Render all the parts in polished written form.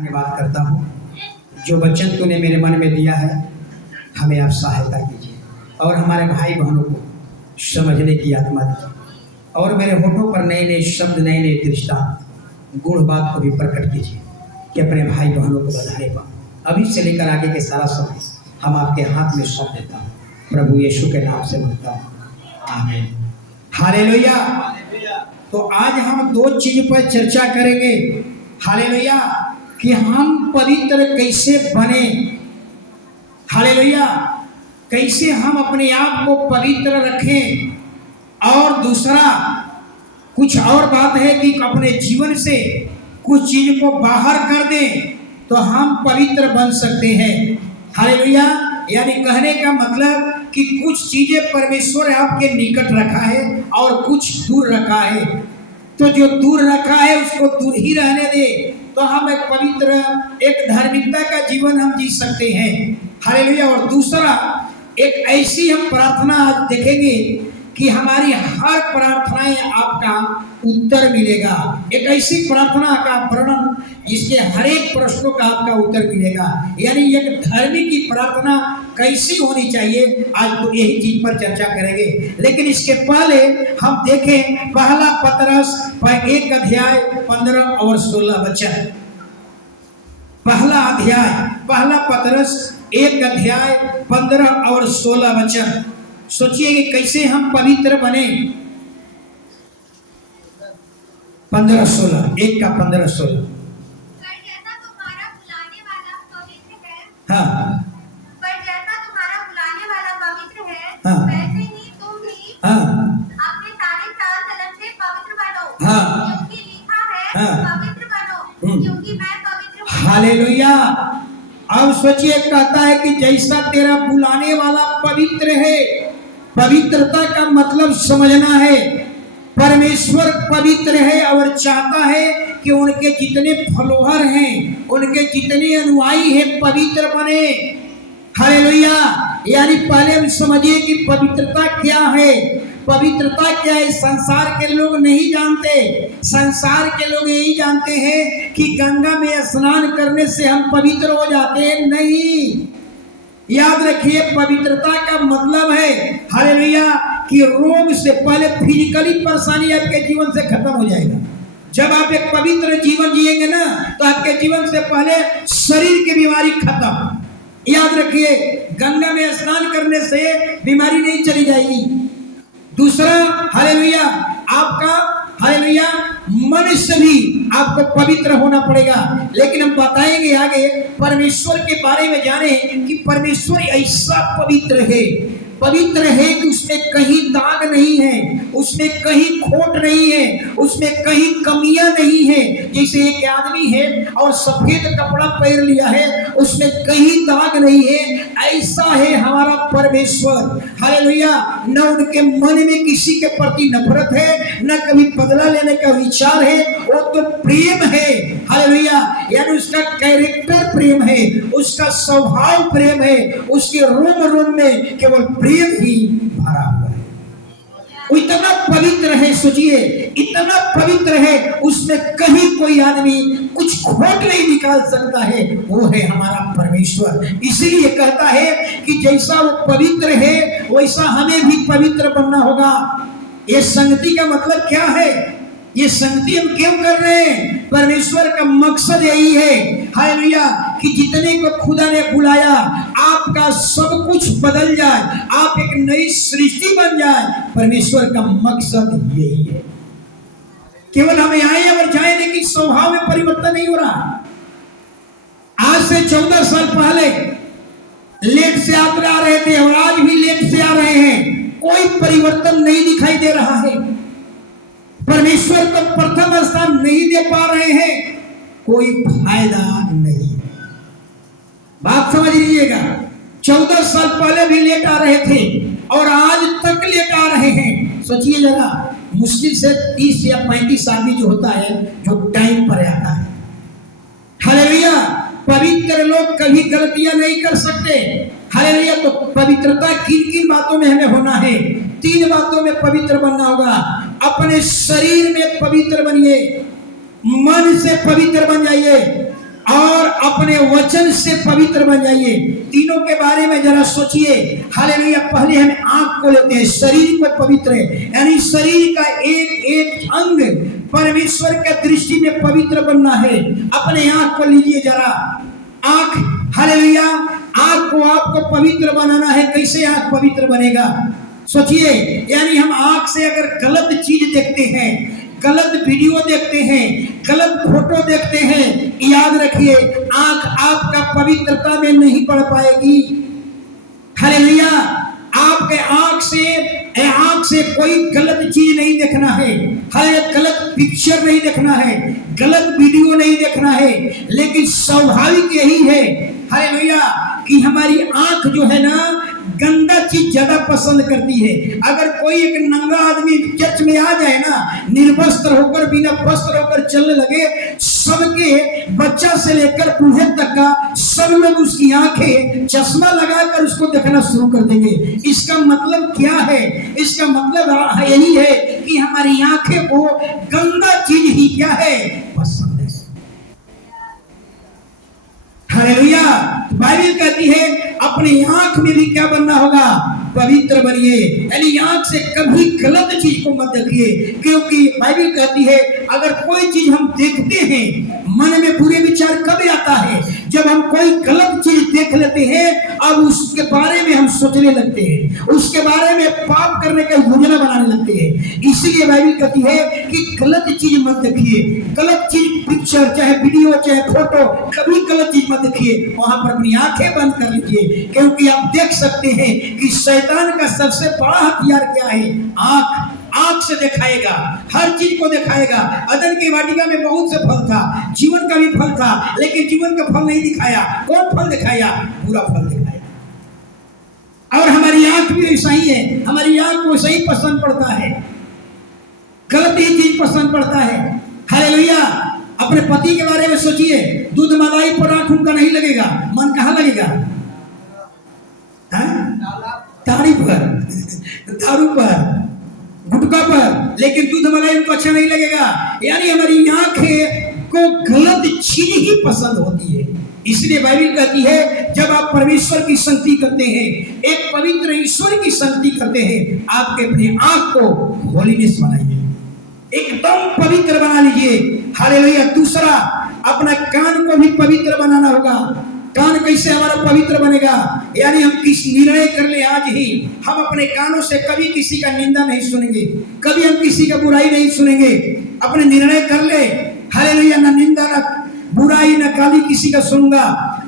धन्यवाद करता हूँ। जो वचन तूने मेरे मन में दिया है हमें आप सहायता कीजिए और हमारे भाई बहनों को समझने की आत्मा दीजिए और मेरे होठों पर नए नए शब्द नए नए दृष्टांत गुण बात को भी प्रकट कीजिए कि अपने भाई बहनों को बधाने पाऊँ। अभी से लेकर आगे के सारा समय हम आपके हाथ में सौंप देता हूँ। प्रभु यीशु के नाम से मांगता हूँ, आमीन। हालेलुया। तो आज हम दो चीज पर चर्चा करेंगे। हालेलुया, कि हम पवित्र कैसे बने। हालेलुया, कैसे हम अपने आप को पवित्र रखें। और दूसरा कुछ और बात है कि अपने जीवन से कुछ चीज को बाहर कर दें तो हम पवित्र बन सकते हैं। हालेलुया, यानी कहने का मतलब कि कुछ चीजें परमेश्वर आपके निकट रखा है और कुछ दूर रखा है, तो जो दूर रखा है उसको दूर ही रहने दे तो हम एक पवित्र एक धार्मिकता का जीवन हम जी सकते हैं। हालेलुया। और दूसरा एक ऐसी हम प्रार्थना आज देखेंगे कि हमारी हर प्रार्थनाएं आपका उत्तर मिलेगा। एक ऐसी प्रार्थना का वर्णन जिसके हर एक प्रश्नों का आपका उत्तर मिलेगा। यानी एक धर्मी की प्रार्थना कैसी होनी चाहिए, आज तो यही चीज पर चर्चा करेंगे। लेकिन इसके पहले हम देखें पहला पतरस 1 अध्याय 15 और 16 वचन। पहला पतरस 1 अध्याय 15 और 16 वचन। सोचिए कि कैसे हम पवित्र बने। 15-16, 1 का 15-16। हाँ, पर जैसा तुम्हारा बुलाने वाला पवित्र है, हाँ, वैसे ही तुम भी हाँ, अपने सारे चाल चलन से पवित्र बनो। हाँ, क्योंकि लिखा है, हाँ, पवित्र बनो, क्योंकि मैं पवित्र हूँ। हालेलुया। अब सोचिए, कहता है कि जैसा तेरा बुलाने वाला पवित्र है। पवित्रता का मतलब समझना है, परमेश्वर पवित्र है और चाहता है कि उनके जितने फॉलोअर हैं, उनके जितने अनुयायी हैं, पवित्र बने। हालेलुया। यानी पहले हम समझिए कि पवित्रता क्या है। पवित्रता क्या है, संसार के लोग नहीं जानते। संसार के लोग यही जानते हैं कि गंगा में स्नान करने से हम पवित्र हो जाते हैं। नहीं, याद रखिए, पवित्रता का मतलब है, हालेलुया, कि रोग से पहले फिजिकली परेशानी आपके जीवन से खत्म हो जाएगा। जब आप एक पवित्र जीवन जिएंगे ना तो आपके जीवन से पहले शरीर की बीमारी खत्म। याद रखिए, गंगा में स्नान करने से बीमारी नहीं चली जाएगी। दूसरा, हालेलुया, आपका हालेलुया मन से भी आपको पवित्र होना पड़ेगा। लेकिन हम बताएंगे आगे परमेश्वर के बारे में जाने कि परमेश्वर ऐसा पवित्र है कि उसमें कहीं दाग नहीं है, उसमें कहीं खोट नहीं है, उसमें कहीं कमियां नहीं है। जैसे एक आदमी है और सफेद कपड़ा पहन लिया है, उसमें कहीं दाग नहीं है, ऐसा है हमारा परमेश्वर। हालेलुया। न उनके मन में किसी के प्रति नफरत है, न कभी बदला लेने का विचार है, वो तो प्रेम है। हालेलुया। यानी उसका कैरेक्टर प्रेम है, उसका स्वभाव प्रेम है, उसके रोम रोम में केवल प्रेम ही भरा हुआ है। वो इतना पवित्र है, सोचिए, इतना पवित्र है, उसमें कहीं कोई आदमी कुछ खोट नहीं निकाल सकता है। वो है हमारा परमेश्वर। इसीलिए कहता है कि जैसा वो पवित्र है वैसा हमें भी पवित्र बनना होगा। ये संगति का मतलब क्या है, ये संगति हम क्यों कर रहे हैं? परमेश्वर का मकसद यही है, हालेलुया, कि जितने को खुदा ने बुलाया आपका सब कुछ बदल जाए, आप एक नई सृष्टि बन जाए। परमेश्वर का मकसद यही है। केवल हमें आए और जाए, लेकिन स्वभाव में परिवर्तन नहीं हो रहा। आज से 14 साल पहले लेट से आप आ रहे थे और आज भी लेट से आ रहे हैं, कोई परिवर्तन नहीं दिखाई दे रहा है। परमेश्वर को प्रथम स्थान नहीं दे पा रहे हैं, कोई फायदा नहीं। बात समझ लीजिएगा, 14 साल पहले भी लेट आ रहे थे और आज तक लेट आ रहे हैं। सोचिए जरा, मुश्किल से 30 या 35 आदमी जो होता है जो टाइम पर आता है। हालेलुया। पवित्र लोग कभी गलतियां नहीं कर सकते। हालेलुया। तो पवित्रता किन किन बातों में हमें होना है? 3 बातों में पवित्र बनना होगा। अपने शरीर में पवित्र बनिए, मन से पवित्र बन जाइए और अपने वचन से पवित्र बन जाइए। तीनों के बारे में जरा सोचिए। हालेलुया। पहले हम आंख को लेते हैं, शरीर को पवित्र है, यानी शरीर का एक एक अंग परमेश्वर के दृष्टि में पवित्र बनना है। अपने आंख को लीजिए जरा, आंख, हालेलुया, आंख को आपको पवित्र बनाना है। कैसे आंख पवित्र बनेगा सोचिए। यानी हम आंख से अगर गलत चीज देखते हैं, गलत वीडियो देखते हैं, गलत फोटो देखते हैं, याद रखिए आंख आपका पवित्रता में नहीं पड़ पाएगी। हालेलुया। आपके आंख से कोई गलत चीज नहीं देखना है, गलत पिक्चर नहीं देखना है, गलत वीडियो नहीं देखना है। लेकिन स्वाभाविक यही है, हालेलुया, कि हमारी आंख जो है ना गंदा चीज ज्यादा पसंद करती है। अगर कोई एक नंगा आदमी चर्च में आ जाए ना, निर्वस्त्र होकर, बिना वस्त्र होकर चलने लगे, सबके, बच्चा से लेकर बूढ़े तक का सब लोग उसकी आंखें चश्मा लगाकर उसको देखना शुरू कर देंगे। इसका मतलब क्या है? इसका मतलब यही है कि हमारी आंखें को गंदा चीज ही क्या है पसंद है। हालेलुया। बाइबल कहती है अपनी आंख में भी क्या बनना होगा? पवित्र बनिए। यानी आंख से कभी गलत चीज को मत देखिए, क्योंकि बाइबल कहती है अगर कोई चीज हम देखते हैं, मन में बुरे विचार कब आता है? जब हम कोई गलत चीज देख लेते हैं, अब उसके बारे में हम सोचने लगते हैं, उसके बारे में पाप करने का योजना बनाने लगते हैं। इसीलिए बाइबल कहती है कि गलत चीज मत देखिए। गलत चीज, पिक्चर चाहे वीडियो चाहे फोटो, कभी गलत चीज मत देखिए। वहां पर अपनी आंखें बंद कर लीजिए, क्योंकि आप देख सकते हैं कि शैतान का सबसे बड़ा हथियार क्या है? आंख। आंख से दिखाएगा, हर चीज को दिखाएगा। अदन की वाटिका में बहुत से फल था, जीवन का भी फल था, लेकिन जीवन का फल नहीं दिखाया। कौन फल दिखाया? बुरा फल दिखाया। और हमारी आंख भी ऐसा ही है, हमारी आंख को सही पसंद पड़ता है, गलत ही चीज पसंद पड़ता है। हालेलुया। अपने पति के बारे में सोचिए, दूध मलाई पर आंख उनका नहीं लगेगा, मन कहाँ लगेगा? ताड़ी पर, दारू पर, गुटखा पर, लेकिन दूध मलाई उनको अच्छा नहीं लगेगा। यानी हमारी आंखें को गलत चीज ही पसंद होती है। इसलिए बाइबल कहती है जब आप परमेश्वर की संगति करते हैं, एक पवित्र ईश्वर की संगति करते हैं, आपके अपनी आंख को होलीनेस बनाइए, एकदम पवित्र बना लीजिए। हालेलुया। दूसरा, अपना कान को भी पवित्र बनाना होगा। कान कैसे हमारा पवित्र बनेगा? यानी हम किस निर्णय कर ले आज ही, हम अपने कानों से कभी किसी का निंदा नहीं सुनेंगे, कभी हम किसी का बुराई नहीं सुनेंगे। अपने निर्णय कर ले, हालेलुया, ना निंदा, ना बुराई, ना गाली किसी का सुनूंगा।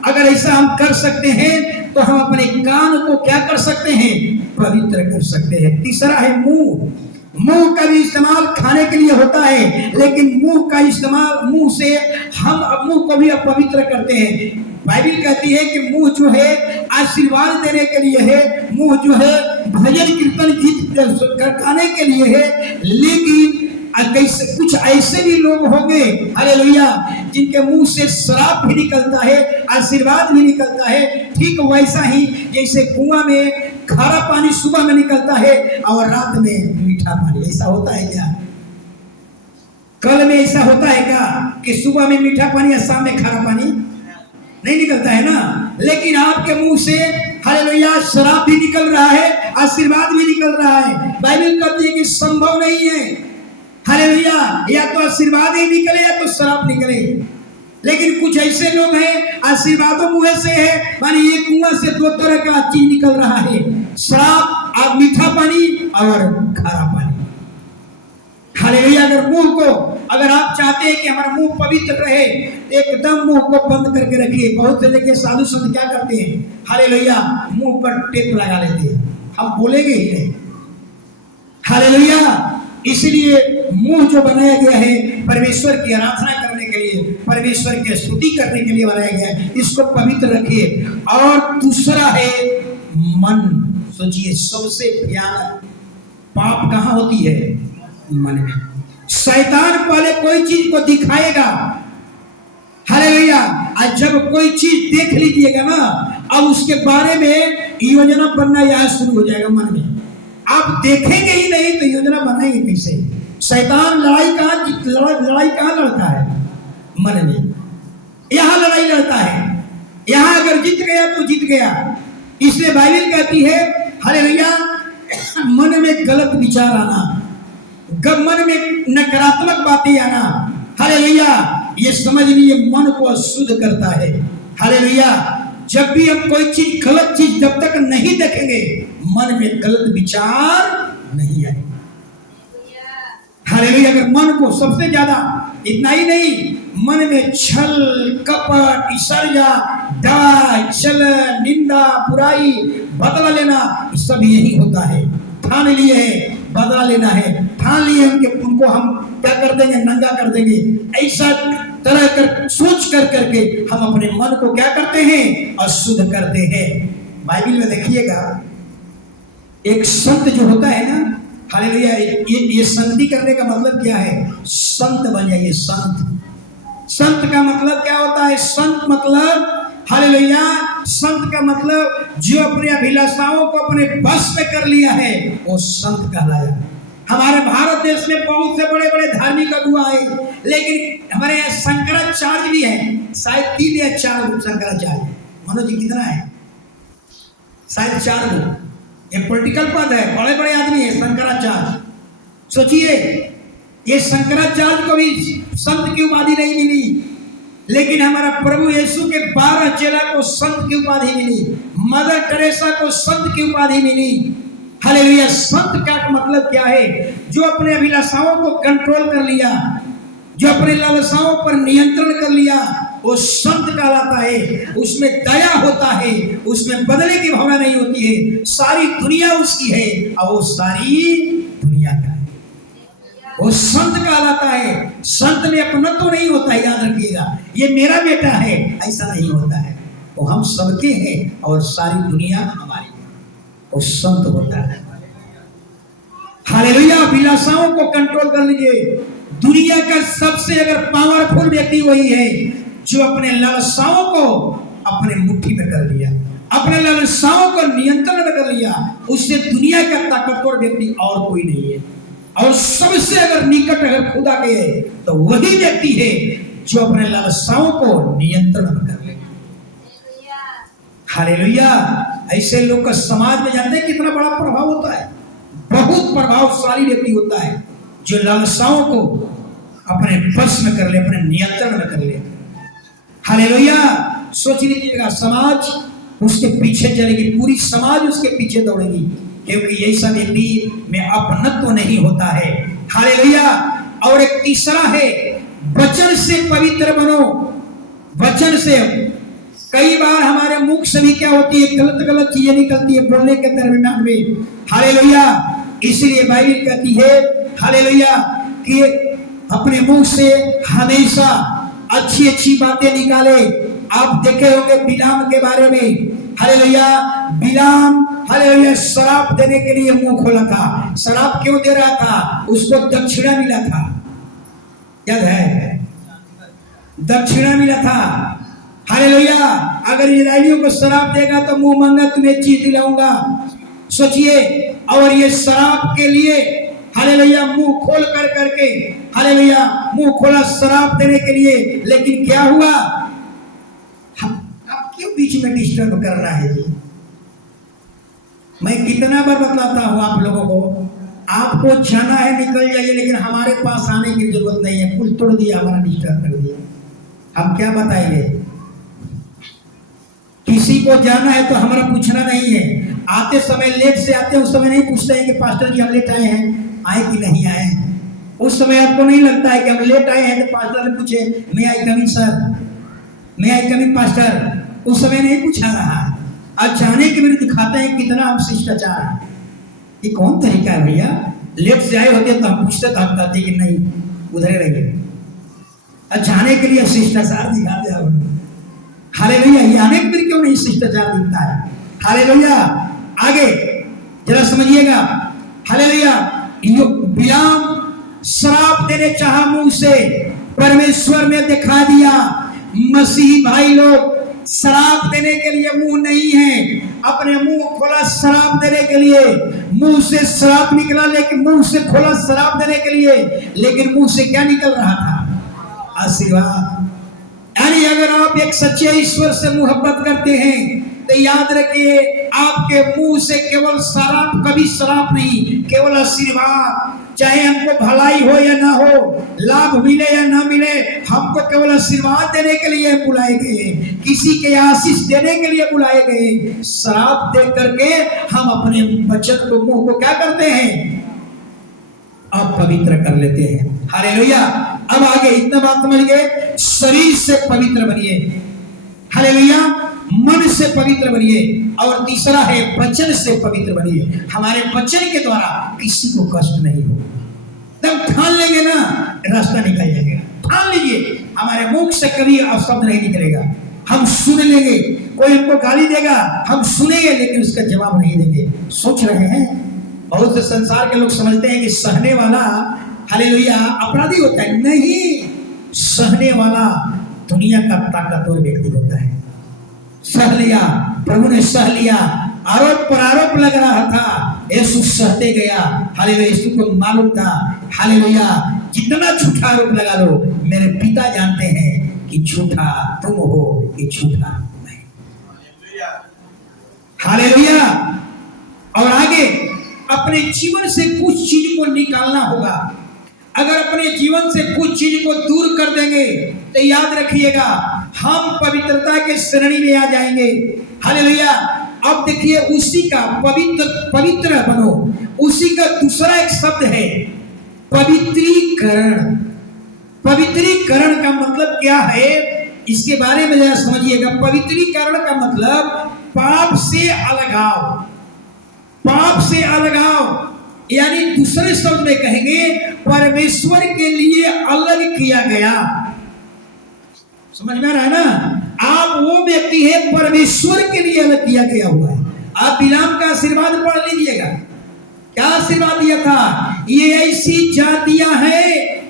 अगर ऐसा हम कर सकते हैं तो हम अपने कान को क्या कर सकते हैं? पवित्र कर सकते हैं। तीसरा है मुंह। मुंह का भी इस्तेमाल खाने के लिए होता है, लेकिन मुंह का इस्तेमाल, मुंह से हम मुंह को भी अपवित्र करते हैं। बाइबल कहती है कि मुंह जो है आशीर्वाद देने के लिए है, मुंह जो है भजन कीर्तन गीत गाने के लिए है। लेकिन कैसे कुछ ऐसे भी लोग होंगे, हालेलुया, जिनके मुंह से शराब भी निकलता है, आशीर्वाद भी निकलता है। ठीक वैसा ही जैसे कुआं में खारा पानी सुबह में निकलता है और रात में मीठा पानी। ऐसा होता है क्या? कल में ऐसा होता है क्या कि सुबह में मीठा पानी और शाम में खारा पानी? नहीं निकलता है ना। लेकिन आपके मुंह से हालेलुया शराब भी निकल रहा है, आशीर्वाद भी निकल रहा है। बाइबल कहती है कि संभव नहीं है, हालेलुया, या तो आशीर्वाद ही निकले या तो शराब निकले। लेकिन कुछ ऐसे लोग हैं आशीर्वादों मुंह से है, मानी ये कुआं से दो तरह का चीज निकल रहा है, शराब और मीठा पानी और खारा पानी। हालेलुया। अगर आप चाहते हैं कि हमारा मुंह पवित्र रहे, एकदम मुंह को बंद करके रखिए। बहुत से लेके साधु संत क्या करते हैं? हालेलुया, मुंह पर टेप लगा लेते हैं, हम बोलेंगे ही नहीं। हालेलुया। इसलिए मुंह जो बनाया गया है परमेश्वर की आराधना करने के लिए, परमेश्वर की स्तुति करने के लिए बनाया गया है, इसको पवित्र रखिए। और दूसरा है मन। सोचिए, सबसे भयानक पाप कहाँ होती है? मन में। शैतान पहले कोई चीज को दिखाएगा, हालेलुया, और जब कोई चीज देख लीजिएगा ना, अब उसके बारे में योजना बनना यहाँ शुरू हो जाएगा मन में। आप देखेंगे ही नहीं तो योजना बनाएंगे कैसे? शैतान लड़ाई कहाँ लड़ता है? मन में। यहां लड़ाई लड़ता है, यहां अगर जीत गया तो जीत गया। इसलिए बाइबल कहती है हालेलुया, मन में गलत विचार आना, मन में नकारात्मक बातें आना, हालेलुया, ये समझ लीजिए मन को अशुद्ध करता है। हालेलुया, जब भी हम कोई चीज गलत चीज जब तक नहीं देखेंगे मन में गलत विचार नहीं आए। हालेलुया, अगर मन को सबसे ज्यादा इतना ही नहीं, मन में छल कपट ईर्ष्या दाय चलन निंदा बुराई बदला लेना, सब यही होता है। ठान लिए है बदला लेना है, ठान लिए उनको हम क्या कर देंगे, नंगा कर देंगे। ऐसा तरह कर सोच कर करके हम अपने मन को क्या करते हैं, अशुद्ध करते हैं। बाइबल में देखिएगा एक संत जो होता है ना, हालेलुया, ये संगति करने का मतलब क्या है, संत बन जाइए। संत का मतलब क्या होता है, संत मतलब हालेलुया, संत का मतलब जो अपने अभिलाषाओं को अपने बस में कर लिया है वो संत कहलाया। हमारे भारत देश में बहुत से बड़े बड़े धार्मिक अगुआ है, लेकिन हमारे यहाँ शंकराचार्य भी है, शायद 3 या 4 शंकराचार्य। मनोज जी कितना है, शायद 4 लोग। ये पॉलिटिकल पद है, बड़े बड़े आदमी है शंकराचार्य। सोचिए ये शंकराचार्य को भी संत की उपाधि नहीं मिली, लेकिन हमारा प्रभु यीशु के 12 चेला को संत की उपाधि मिली, मदर टेरेसा को संत की उपाधि मिली। हालेलुया, संत का मतलब क्या है, जो अपने अभिलाषाओं को कंट्रोल कर लिया, जो अपने लालसाओं पर नियंत्रण कर लिया, वो संत कहलाता है। उसमें दया होता है, उसमें बदले की भावना नहीं होती है, सारी दुनिया उसकी है और वो सारी दुनिया का है, वो संत कहलाता है। संत में अपना तो नहीं होता है, याद रखिएगा, ये मेरा बेटा है ऐसा नहीं होता है, वो हम सबके हैं और सारी दुनिया हमारी, वो संत होता है। हालेलुया, अभिलाषाओं को कंट्रोल कर लीजिए। दुनिया का सबसे अगर पावरफुल व्यक्ति वही है जो अपने लालसाओं को अपने मुट्ठी में कर लिया, अपने लालसाओं को नियंत्रण में कर लिया। उससे दुनिया का ताकतवर व्यक्ति और कोई नहीं है। और सबसे अगर निकट अगर खुदा के है तो वही व्यक्ति है जो अपने लालसाओं को नियंत्रण में कर ले। हालेलुया, ऐसे लोग का समाज में जानते हैं कितना बड़ा प्रभाव होता है, बहुत प्रभावशाली व्यक्ति होता है जो लालसाओं को अपने बस में कर ले, अपने नियंत्रण में कर ले। हालेलुया, सोच लीजिएगा समाज उसके पीछे चलेगी, पूरी समाज उसके पीछे दौड़ेगी, क्योंकि ऐसा व्यक्ति में अपनत्व नहीं होता है। हालेलुया, और एक तीसरा है वचन से पवित्र बनो। वचन से कई बार हमारे मुख से भी क्या होती है, गलत गलत चीजें निकलती है बोलने के दरमियान में। हालेलुया, इसलिए बाइबल कहती है हालेलुया कि अपने मुंह से हमेशा अच्छी अच्छी बातें निकाले। आप देखे होंगे बिलाम के बारे में, हालेलुया, बिलाम हालेलुया शराब देने के लिए मुंह खोला था। शराब क्यों दे रहा था, उसको दक्षिणा मिला था, याद है, दक्षिणा मिला था। हालेलुया, अगर इजराइलियों को शराब देगा तो मुंह मांगा तुम्हें चीज दिलाऊंगा। सोचिए, और ये शराब के लिए हालेलुया मुंह खोल कर करके हालेलुया मुंह खोला शराब देने के लिए, लेकिन क्या हुआ, आप क्यों बीच में डिस्टर्ब कर रहा है जी? मैं कितना बार बताता हूं आप लोगों को, आपको जाना है निकल जाइए, लेकिन हमारे पास आने की जरूरत नहीं है। पुल तोड़ दिया, हमारा डिस्टर्ब कर दिया, हम क्या बताएंगे? किसी को जाना है तो हमारा पूछना नहीं है। आते समय लेट से आते हैं, उस समय नहीं पूछते हैं कि पास्टर जी हम लेट आए हैं, आए कि नहीं आए। उस समय आपको नहीं लगता है कि हम लेट आए हैं तो पास्टर ने पूछे मैं आई कमिंग सर, मैं आई कमिंग पास्टर, उस समय नहीं पूछा रहा। आज जाने के मेरे दिखाते हैं कितना हम शिष्टाचार है। ये कौन तरीका है भैया? लेट से आए होते तो हम पूछते तो हम कहते कि नहीं उधर रहिए। आज जाने के लिए शिष्टाचार दिखाते हैं। हालेलुया, ये आने के लिए क्यों नहीं शिष्टाचार दिखता है? हालेलुया, आगे जरा समझिएगा। हालेलुया, जो बिलाम शराब देने चाहा मुंह से, परमेश्वर ने दिखा दिया। मसीही भाई लोग शराब देने के लिए मुंह नहीं है, अपने मुंह खोला शराब देने के लिए, मुंह से शराब निकला, लेकिन मुंह से खोला शराब देने के लिए, लेकिन मुंह से क्या निकल रहा था? आशीर्वाद। यानी भाई अगर आप एक सच्चे ईश्वर से मोहब्बत करते हैं तो याद रखिए आपके मुंह से केवल शराब, कभी शराब नहीं, केवल आशीर्वाद। चाहे हमको भलाई हो या ना हो, लाभ मिले या ना मिले, हमको केवल आशीर्वाद देने के लिए बुलाए गए, किसी के आशीष देने के लिए बुलाए गए। शराब दे करके हम अपने वचन को, मुंह को क्या करते हैं, आप पवित्र कर लेते हैं। हालेलुया। अब आगे इतना बात समझ गए, शरीर से पवित्र बनिए, हालेलुया, मन से पवित्र बनिए, और तीसरा है वचन से पवित्र बनिए। हमारे वचन के द्वारा किसी को कष्ट नहीं हो। तब ठान लेंगे ना, रास्ता निकल जाएगा। ठान लीजिए, हमारे मुख से कभी अपशब्द नहीं निकलेगा। हम सुन लेंगे, कोई हमको गाली देगा, हम सुनेंगे लेकिन उसका जवाब नहीं देंगे। सोच रहे हैं, बहुत से संसार के लोग समझते हैं कि सहने वाला, हालेलुया, अपराधी होता है। नहीं, सहने वाला दुनिया का ताकतवर व्यक्ति होता है। सह लिया, प्रभु ने सह लिया। आरोप पर आरोप लग रहा था, यीशु सहते गया। हालेलुया, यीशु को मालूम था, हालेलुया, जितना झूठा आरोप लगा लो, मेरे पिता जानते हैं कि झूठा तुम हो कि झूठा मैं। हालेलुया। और आगे अपने जीवन से कुछ चीज को निकालना होगा। अगर अपने जीवन से कुछ चीज को दूर कर देंगे तो याद रखिएगा हम पवित्रता के श्रेणी में आ जाएंगे। हालेलुया। अब देखिए, उसी का पवित्र बनो, उसी का दूसरा एक शब्द है पवित्रीकरण। पवित्रीकरण का मतलब क्या है, इसके बारे में जरा समझिएगा। पवित्रीकरण का मतलब पाप से अलगाव, पाप से अलगाव, यानी दूसरे शब्द में कहेंगे परमेश्वर के लिए अलग किया गया। समझ में आ रहा है ना? आप वो व्यक्ति है परमेश्वर के लिए अलग किया गया हुआ है। आप बिलाम का आशीर्वाद पढ़ लीजिएगा, क्या आशीर्वाद दिया था, ये ऐसी जातियां हैं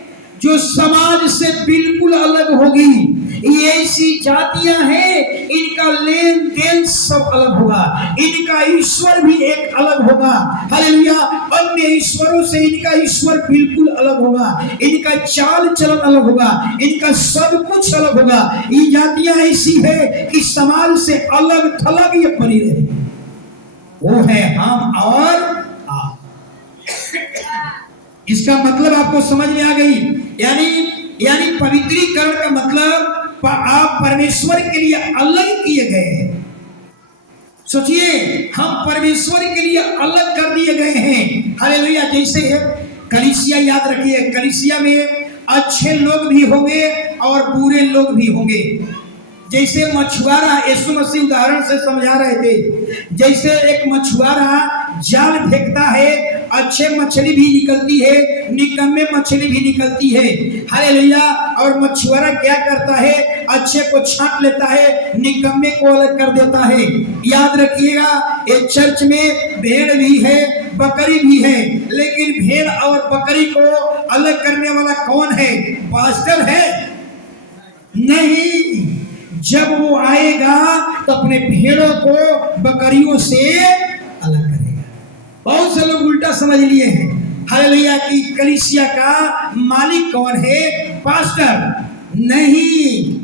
जो समाज से बिल्कुल अलग होगी। ये ऐसी जातियां हैं, इनका लेन देन सब अलग होगा, इनका ईश्वर भी एक अलग होगा। हालेलुया। अन्य ईश्वरों से इनका ईश्वर बिल्कुल अलग होगा, इनका चाल चलन अलग होगा, इनका सब कुछ अलग होगा। ये जातियां ऐसी है कि समाज से अलग थलग ये बनी रहे। वो है हम और आप। इसका मतलब आपको समझ में आ गई। यानी पवित्रीकरण का मतलब आप परमेश्वर के लिए अलग किए गए हैं। सोचिए, हम परमेश्वर के लिए अलग कर दिए गए हैं। हालेलुया। जैसे कलीसिया, याद रखिए, कलीसिया में अच्छे लोग भी होंगे और बुरे लोग भी होंगे। जैसे मछुआरा, यीशु मसीह उदाहरण से समझा रहे थे, जैसे एक मछुआरा जाल फेंकता है, अच्छे मछली भी निकलती है, निकम्मे मछली भी निकलती है। हालेलुया। और मछुआरा क्या करता है, अच्छे को छांट लेता है, निकम्मे को अलग कर देता है। याद रखिएगा, एक चर्च में भेड़ भी है, बकरी भी है, लेकिन भेड़ और बकरी को अलग करने वाला कौन है? पास्टर है? नहीं। जब वो आएगा तो अपने भेड़ों को बकरियों से अलग करेगा। बहुत से लोग उल्टा समझ लिए हैं, हालेलुया, कि कलीसिया का मालिक कौन है? पास्टर। नहीं,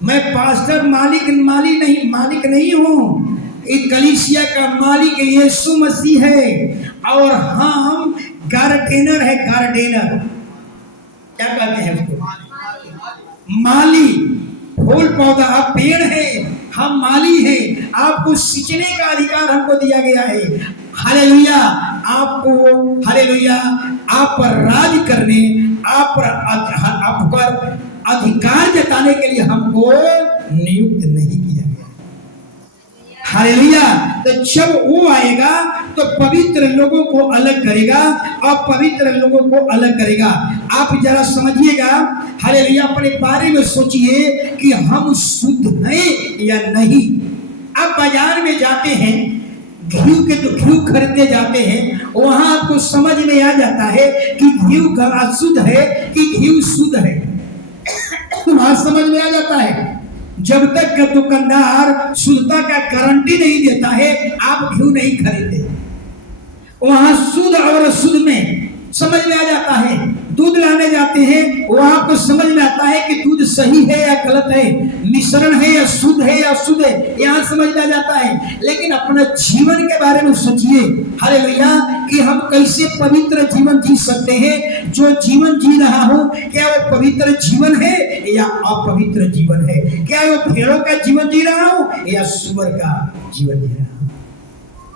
मैं पास्टर मालिक नहीं हूँ। इस कलीसिया का मालिक यीशु मसीह है और हम गार्डेनर है। गार्डेनर क्या कहते हैं उसको? माली। फूल पौधा, आप पेड़ हैं, हम माली हैं। आपको सींचने का अधिकार हमको दिया गया है। हालेलुया। आपको, हालेलुया, आप पर राज करने, आप पर अधिकार जताने के लिए हमको नियुक्त नहीं किया गया। हालेलुया। तो जब वो आएगा तो पवित्र लोगों को अलग करेगा, अपवित्र लोगों को अलग करेगा। आप जरा समझिएगा, हालेलुया, अपने बारे में सोचिए कि हम शुद्ध हैं या नहीं। आप बाजार में जाते हैं, घी खरीदने जाते हैं, वहां आपको समझ में आ जाता है कि घी अशुद्ध है कि घी शुद्ध है। तुम्हारा समझ में आ जाता है। जब तक दुकानदार शुद्धता का गारंटी नहीं देता है, आप घी नहीं खरीदते। वहां शुद्ध और अशुद्ध में समझ में आ जाता है। दूध लाने जाते हैं, वहां आपको समझ में आता है कि दूध सही है या गलत है, मिश्रण है या शुद्ध है या अशुद्ध है, यहाँ समझ में आ जाता है। लेकिन अपने जीवन के बारे में सोचिए, हालेलुया, कि हम कैसे पवित्र जीवन जी सकते हैं। जो जीवन जी रहा हूं, क्या वो पवित्र जीवन है या अपवित्र जीवन है? क्या वो भेड़ों का जीवन जी रहा हूं या सुअर का जीवन जी रहा हूं?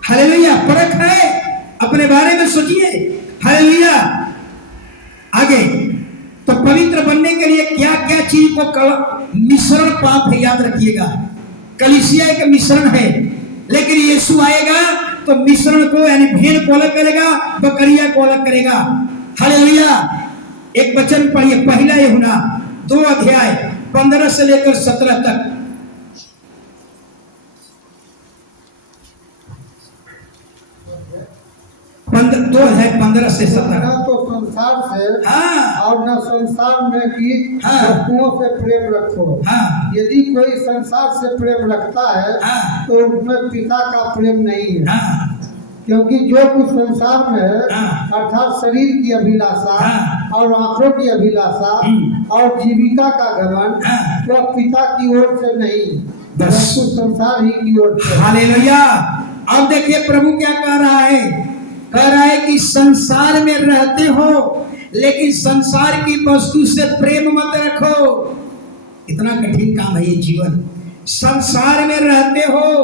हालेलुया, फर्क है। अपने बारे में सोचिए। हालेलुया। आगे तो पवित्र बनने के लिए क्या क्या चीज को मिश्रण पाप है, याद रखिएगा। कलीसिया एक मिश्रण है, लेकिन यीशु आएगा तो मिश्रण को यानी भेड़ को अलग करेगा, बकरिया को अलग करेगा। हालेलुया। एक वचन पढ़िए, पहला यूहन्ना 2 अध्याय 15 से लेकर 17 तक। 2 अध्याय 15 से 17। न तो संसार से हाँ। और न संसार में की हाँ। वस्तुओं से प्रेम रखो। हाँ। यदि कोई संसार से प्रेम रखता है हाँ। तो उसमें पिता का प्रेम नहीं है। हाँ। क्योंकि जो कुछ संसार में है, हाँ। अर्थात शरीर की अभिलाषा हाँ। और आंखों की अभिलाषा और जीविका का घमंड, हाँ। वह पिता की ओर से नहीं, बस। परंतु संसार ही की ओर से। हालेलुया। अब देखिए प्रभु क्या कह रहा है। कह रहा है कि संसार में रहते हो, लेकिन संसार की वस्तु से प्रेम मत रखो। इतना कठिन काम है ये जीवन। संसार में रहते हो,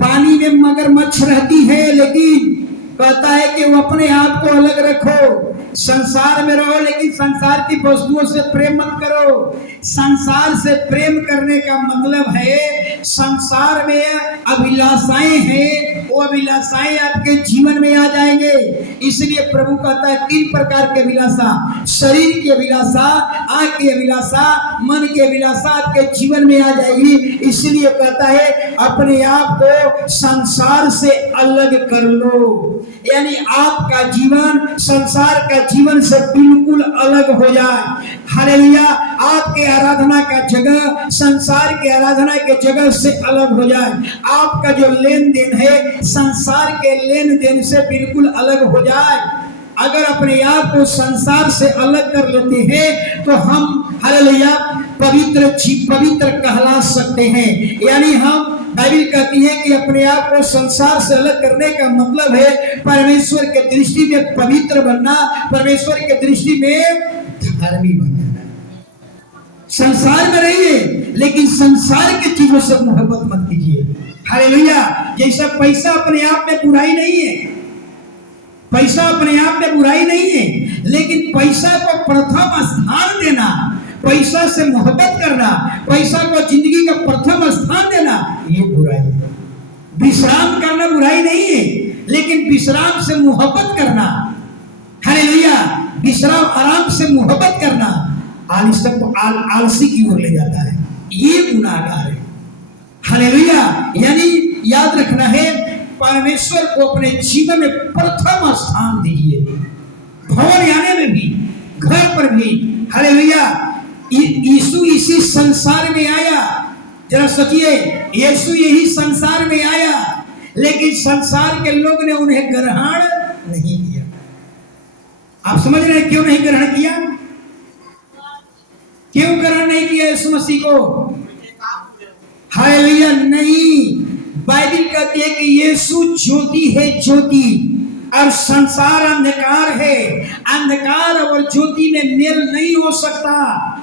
पानी में मगरमच्छ रहती है, लेकिन कहता है कि वो अपने आप को अलग रखो। संसार में रहो, लेकिन संसार की वस्तुओं से प्रेम मत करो। संसार से प्रेम करने का मतलब है, संसार में अभिलाषाएं हैं, वो अभिलाषाएं आपके जीवन में आ जाएंगे। इसलिए प्रभु कहता है 3 प्रकार की अभिलाषा, शरीर की अभिलाषा, आंख की अभिलाषा, मन की अभिलाषा आपके जीवन में आ जाएगी। इसलिए कहता है अपने आप को संसार से अलग कर लो, यानी आपका जीवन संसार का जीवन से बिल्कुल अलग हो जाए। हालेलुया। आपके आराधना का जगह संसार के आराधना के जगह से अलग हो जाए। आपका जो लेन देन है संसार के लेन देन से बिल्कुल अलग हो जाए। अगर अपने आप को संसार से अलग कर लेते हैं तो हम हालेलुया पवित्र कहला सकते हैं। यानी हम, बाइबल कहती है कि अपने आप को संसार से अलग करने का मतलब है परमेश्वर के दृष्टि में पवित्र बनना, परमेश्वर के दृष्टि में धर्मी बनना। संसार में रहिए, लेकिन संसार की चीजों से मोहब्बत मत कीजिए। हालेलुया। जैसा पैसा अपने आप में बुराई नहीं है, पैसा अपने आप में बुराई नहीं है, लेकिन पैसा को प्रथम स्थान देना, पैसा से मोहब्बत करना, पैसा को जिंदगी का प्रथम स्थान देना, ये बुराई है। विश्राम करना बुराई नहीं है, लेकिन विश्राम से मोहब्बत करना, हालेलुया, विश्राम आराम से मोहब्बत करना आलसी की ओर ले जाता है, ये गुनाहगार है। हालेलुया। यानी याद रखना है, परमेश्वर को अपने जीवन में प्रथम स्थान दीजिए, भवन आने में भी, घर पर भी। हालेलुया। यीशु इसी संसार में आया, जरा सोचिए, यीशु यही संसार में आया, लेकिन संसार के लोग ने उन्हें ग्रहण नहीं किया। आप समझ रहे हैं क्यों नहीं ग्रहण किया? क्यों ग्रहण नहीं किया यीशु मसीह को? हालेलुया। नहीं, बाइबल कहती है कि यीशु ज्योति है, ज्योति, और संसार अंधकार है। अंधकार और ज्योति में मेल नहीं हो सकता।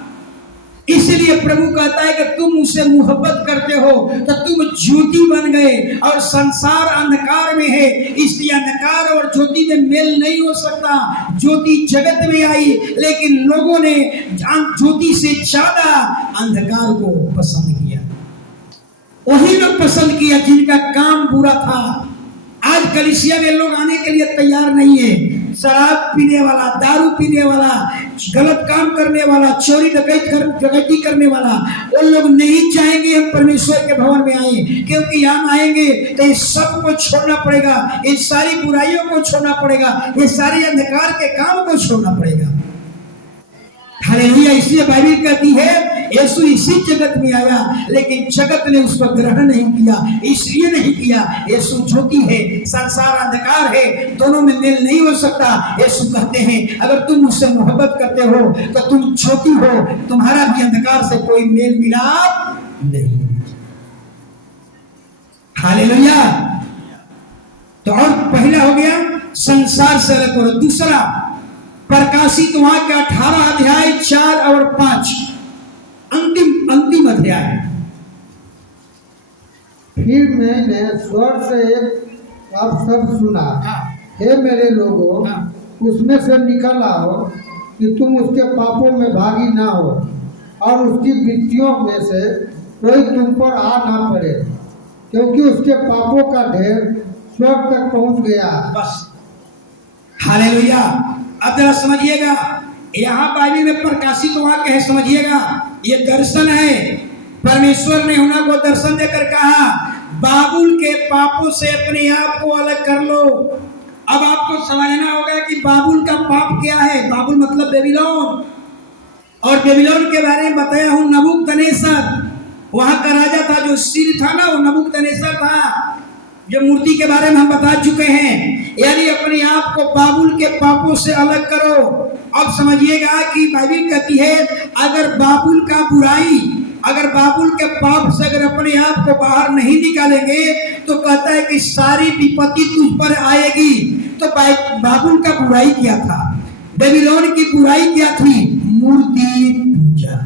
इसलिए प्रभु कहता है कि तुम उससे मोहब्बत करते हो तो तुम ज्योति बन गए, और संसार अंधकार में है, इसलिए अंधकार और ज्योति में मेल नहीं हो सकता। ज्योति जगत में आई, लेकिन लोगों ने ज्योति से ज्यादा अंधकार को पसंद किया। वही लोग पसंद किया जिनका काम बुरा था। आज कलीसिया में लोग आने के लिए तैयार नहीं है। शराब पीने वाला, दारू पीने वाला, गलत काम करने वाला, चोरी डकैती करने वाला, वो लोग नहीं चाहेंगे हम परमेश्वर के भवन में आए, क्योंकि हम आएंगे तो इस सब को छोड़ना पड़ेगा, इस सारी बुराइयों को छोड़ना पड़ेगा, ये सारे अंधकार के काम को छोड़ना पड़ेगा। हालेलुया। इसलिए बाइबल कहती है यीशु इसी जगत में आया, लेकिन जगत ने उसको ग्रहण नहीं किया। इसलिए नहीं किया, यीशु ज्योति है, संसार अंधकार है, दोनों में मेल नहीं हो सकता। यीशु कहते हैं अगर तुम मुझसे मोहब्बत करते हो तो तुम ज्योति हो, तुम्हारा भी अंधकार से कोई मेल मिलाप नहीं। हालेलुया। तो और पहला हो गया संसार से अलग करो। दूसरा प्रकाशित वहां के 18 अध्याय 4 और 5, अंतिम अध्याय। फिर मैंने स्वर से एक शब्द सुना, हे मेरे लोगों, उसमें से निकल आओ कि तुम उसके पापों में भागी ना हो और उसकी वृत्तियों में से कोई तुम पर आ ना पड़े, क्योंकि उसके पापों का ढेर स्वर्ग तक पहुंच गया। बस। हालेलुया। अब जरा समझिएगा, यहाँ बाइबल में प्रकाशित वाक्य है, समझिएगा। ये दर्शन है, परमेश्वर ने उन्हें को दर्शन देकर कहा बाबुल के पापों से अपने आप को अलग कर लो। अब आपको समझना होगा कि बाबुल का पाप क्या है। बाबुल मतलब बेबीलोन, और बेबीलोन के बारे में बताया हूं नबूकदनेस्सर, वहां का राजा था, जो सिर था ना वो नबूकदनेस्सर था, जो मूर्ति के बारे में हम बता चुके हैं। यानी अपने आप को बाबुल के पापों से अलग करो। अब समझिएगा कि बाइबल कहती है अगर बाबुल का बुराई, अगर बाबुल के पाप से अगर अपने आप को बाहर नहीं निकालेंगे तो कहता है कि सारी विपत्ति तुझ पर आएगी। तो बाबुल का बुराई क्या था? बेबीलोन की बुराई क्या थी? मूर्ति पूजा।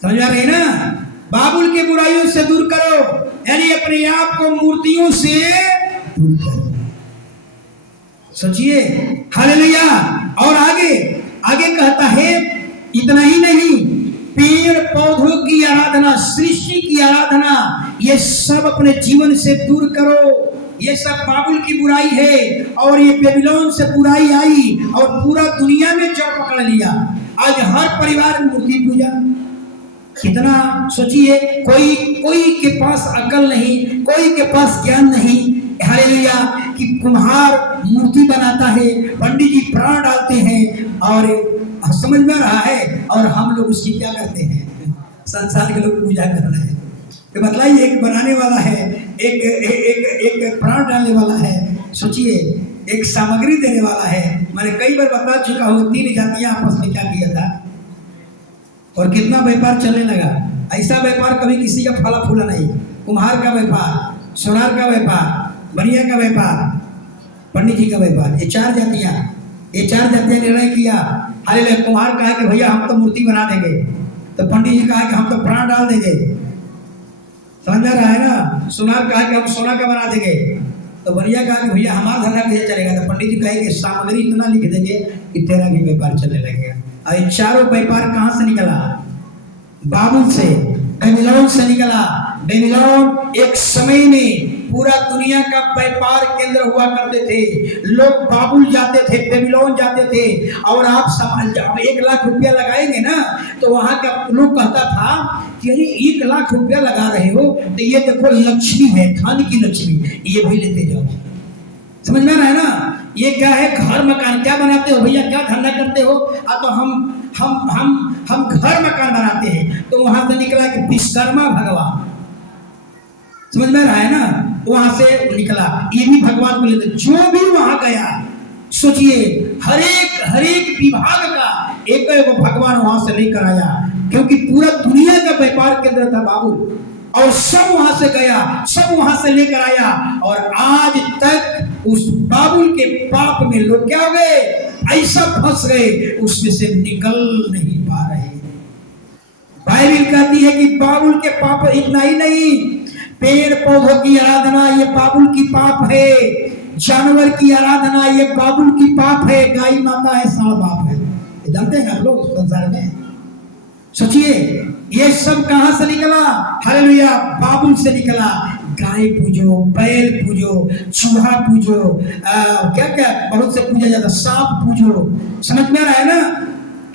समझ आ रही ना? बाबुल के बुराइयों से दूर करो, यानी अपने आप को मूर्तियों से दूर करो। सोचिए, हालेलुया। और आगे कहता है इतना ही नहीं, पेड़ पौधों की आराधना, सृष्टि की आराधना, ये सब अपने जीवन से दूर करो। ये सब बाबुल की बुराई है, और ये बेबीलोन से बुराई आई और पूरा दुनिया में जड़ पकड़ लिया। आज हर परिवार में मूर्ति पूजा। कितना सोचिए, कोई के पास अकल नहीं, कोई के पास ज्ञान नहीं। हालेलुया। कि कुम्हार मूर्ति बनाता है, पंडित जी प्राण डालते हैं, और समझ में रहा है, और हम लोग उसकी क्या करते हैं? संसार के लोग पूजा कर रहे हैं। तो बताइए, एक बनाने वाला है, एक प्राण डालने वाला है, सोचिए एक सामग्री देने वाला है। मैंने कई बार बता चुका हूँ, 3 जातियां आपस में क्या किया था और कितना व्यापार चलने लगा। ऐसा व्यापार कभी किसी का फला फूला नहीं। कुम्हार का व्यापार, सोनार का व्यापार, बनिया का व्यापार, पंडित जी का व्यापार, ये 4 जातियां निर्णय किया। हालेलुया। कुम्हार कहा कि भैया हम तो मूर्ति बना देंगे, तो पंडित जी कहा कि हम तो प्राण डाल देंगे। समझ में रहा है ना? सोनार कहा कि हम सोना का बना देंगे, तो बनिया कहा कि भैया हमारा धंधा कैसे चलेगा? तो पंडित जी कहेंगे सामग्री इतना लिख देंगे कि तेरा भी व्यापार चलने लगेगा। और 4 व्यापार कहाँ से निकला? बाबुल से, बेबीलोन से निकला। बेबीलोन एक समय में पूरा दुनिया का व्यापार केंद्र हुआ करते थे। लोग बाबुल जाते थे, बेबीलोन जाते थे। और आप समझ, आप 1 लाख रुपया लगाएंगे ना, तो वहां का लोग कहता था कि अरे 1 लाख रुपया लगा रहे हो तो ये देखो लक्ष्मी है, धन की लक्ष्मी, ये भी लेते जाओ। समझ में आ रहा है ना? ये क्या है? घर मकान क्या बनाते हो भैया? क्या धंधा करते हो? तो हम घर मकान बनाते हैं। तो वहां से निकला कि विश्वकर्मा भगवान। समझ में रहा है ना? वहां से निकला, ये भी भगवान को लेते। जो भी वहां गया, सोचिए हर एक विभाग का एक भगवान वहां से लेकर आया, क्योंकि पूरा दुनिया का व्यापार केंद्र था बाबुल। और सब वहां से गया, सब वहां से लेकर आया, और आज तक उस बाबुल के पाप में लोग क्या हो गए? ऐसा फंस गए, उसमें से निकल नहीं पा रहे। बाइबल कहती है कि बाबुल के पाप इतना ही नहीं, पेड़ पौधों की आराधना ये बाबुल की पाप है, जानवर की आराधना ये बाबुल की पाप है, गाय माता है, साढ़ बाप है। जानते हैं आप लोग संसार में? सोचिए ये सब कहां से निकला? हालेलुया, बाबुल से निकला। गाय पूजो, बैल पूजो, चूहा पूजो, क्या क्या बहुत से पूजा जाता, सांप पूजो। समझ में आ रहा है ना?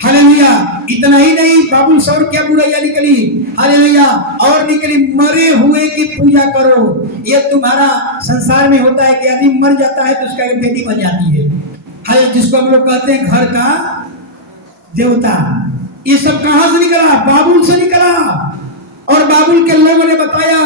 हालेलुया। इतना ही नहीं, बाबुल से और क्या बुराइयां निकली? हालेलुया। और निकली मरे हुए की पूजा करो। ये तुम्हारा संसार में होता है कि आदमी मर जाता है तो उसका एक बेटी बन जाती है। हालेलुया, जिसको हम लोग कहते हैं घर का देवता। ये सब कहां से निकला? बाबुल से निकला। और बाबुल के लोगों ने बताया,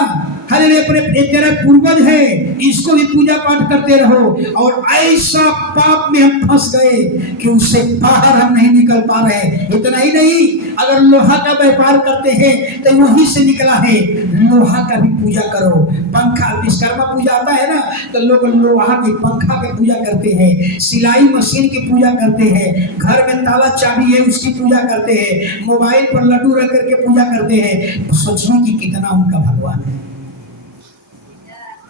हालेलुया, अपने तेरा पूर्वज है, इसको भी पूजा पाठ करते रहो। और ऐसा पाप में हम फंस गए कि उससे बाहर हम नहीं निकल पा रहे। इतना ही नहीं, अगर लोहा का व्यापार करते हैं तो वहीं से निकला है। लोहा का भी पूजा करो। पंखा, विश्वकर्मा पूजा आता है ना, तो लोग लोहा के पंखा की पूजा करते हैं, सिलाई मशीन की पूजा करते हैं, घर में ताला चाबी है उसकी पूजा करते हैं, मोबाइल पर लड्डू रख करके पूजा करते हैं। सोचिए कि कितना उनका भगवान है।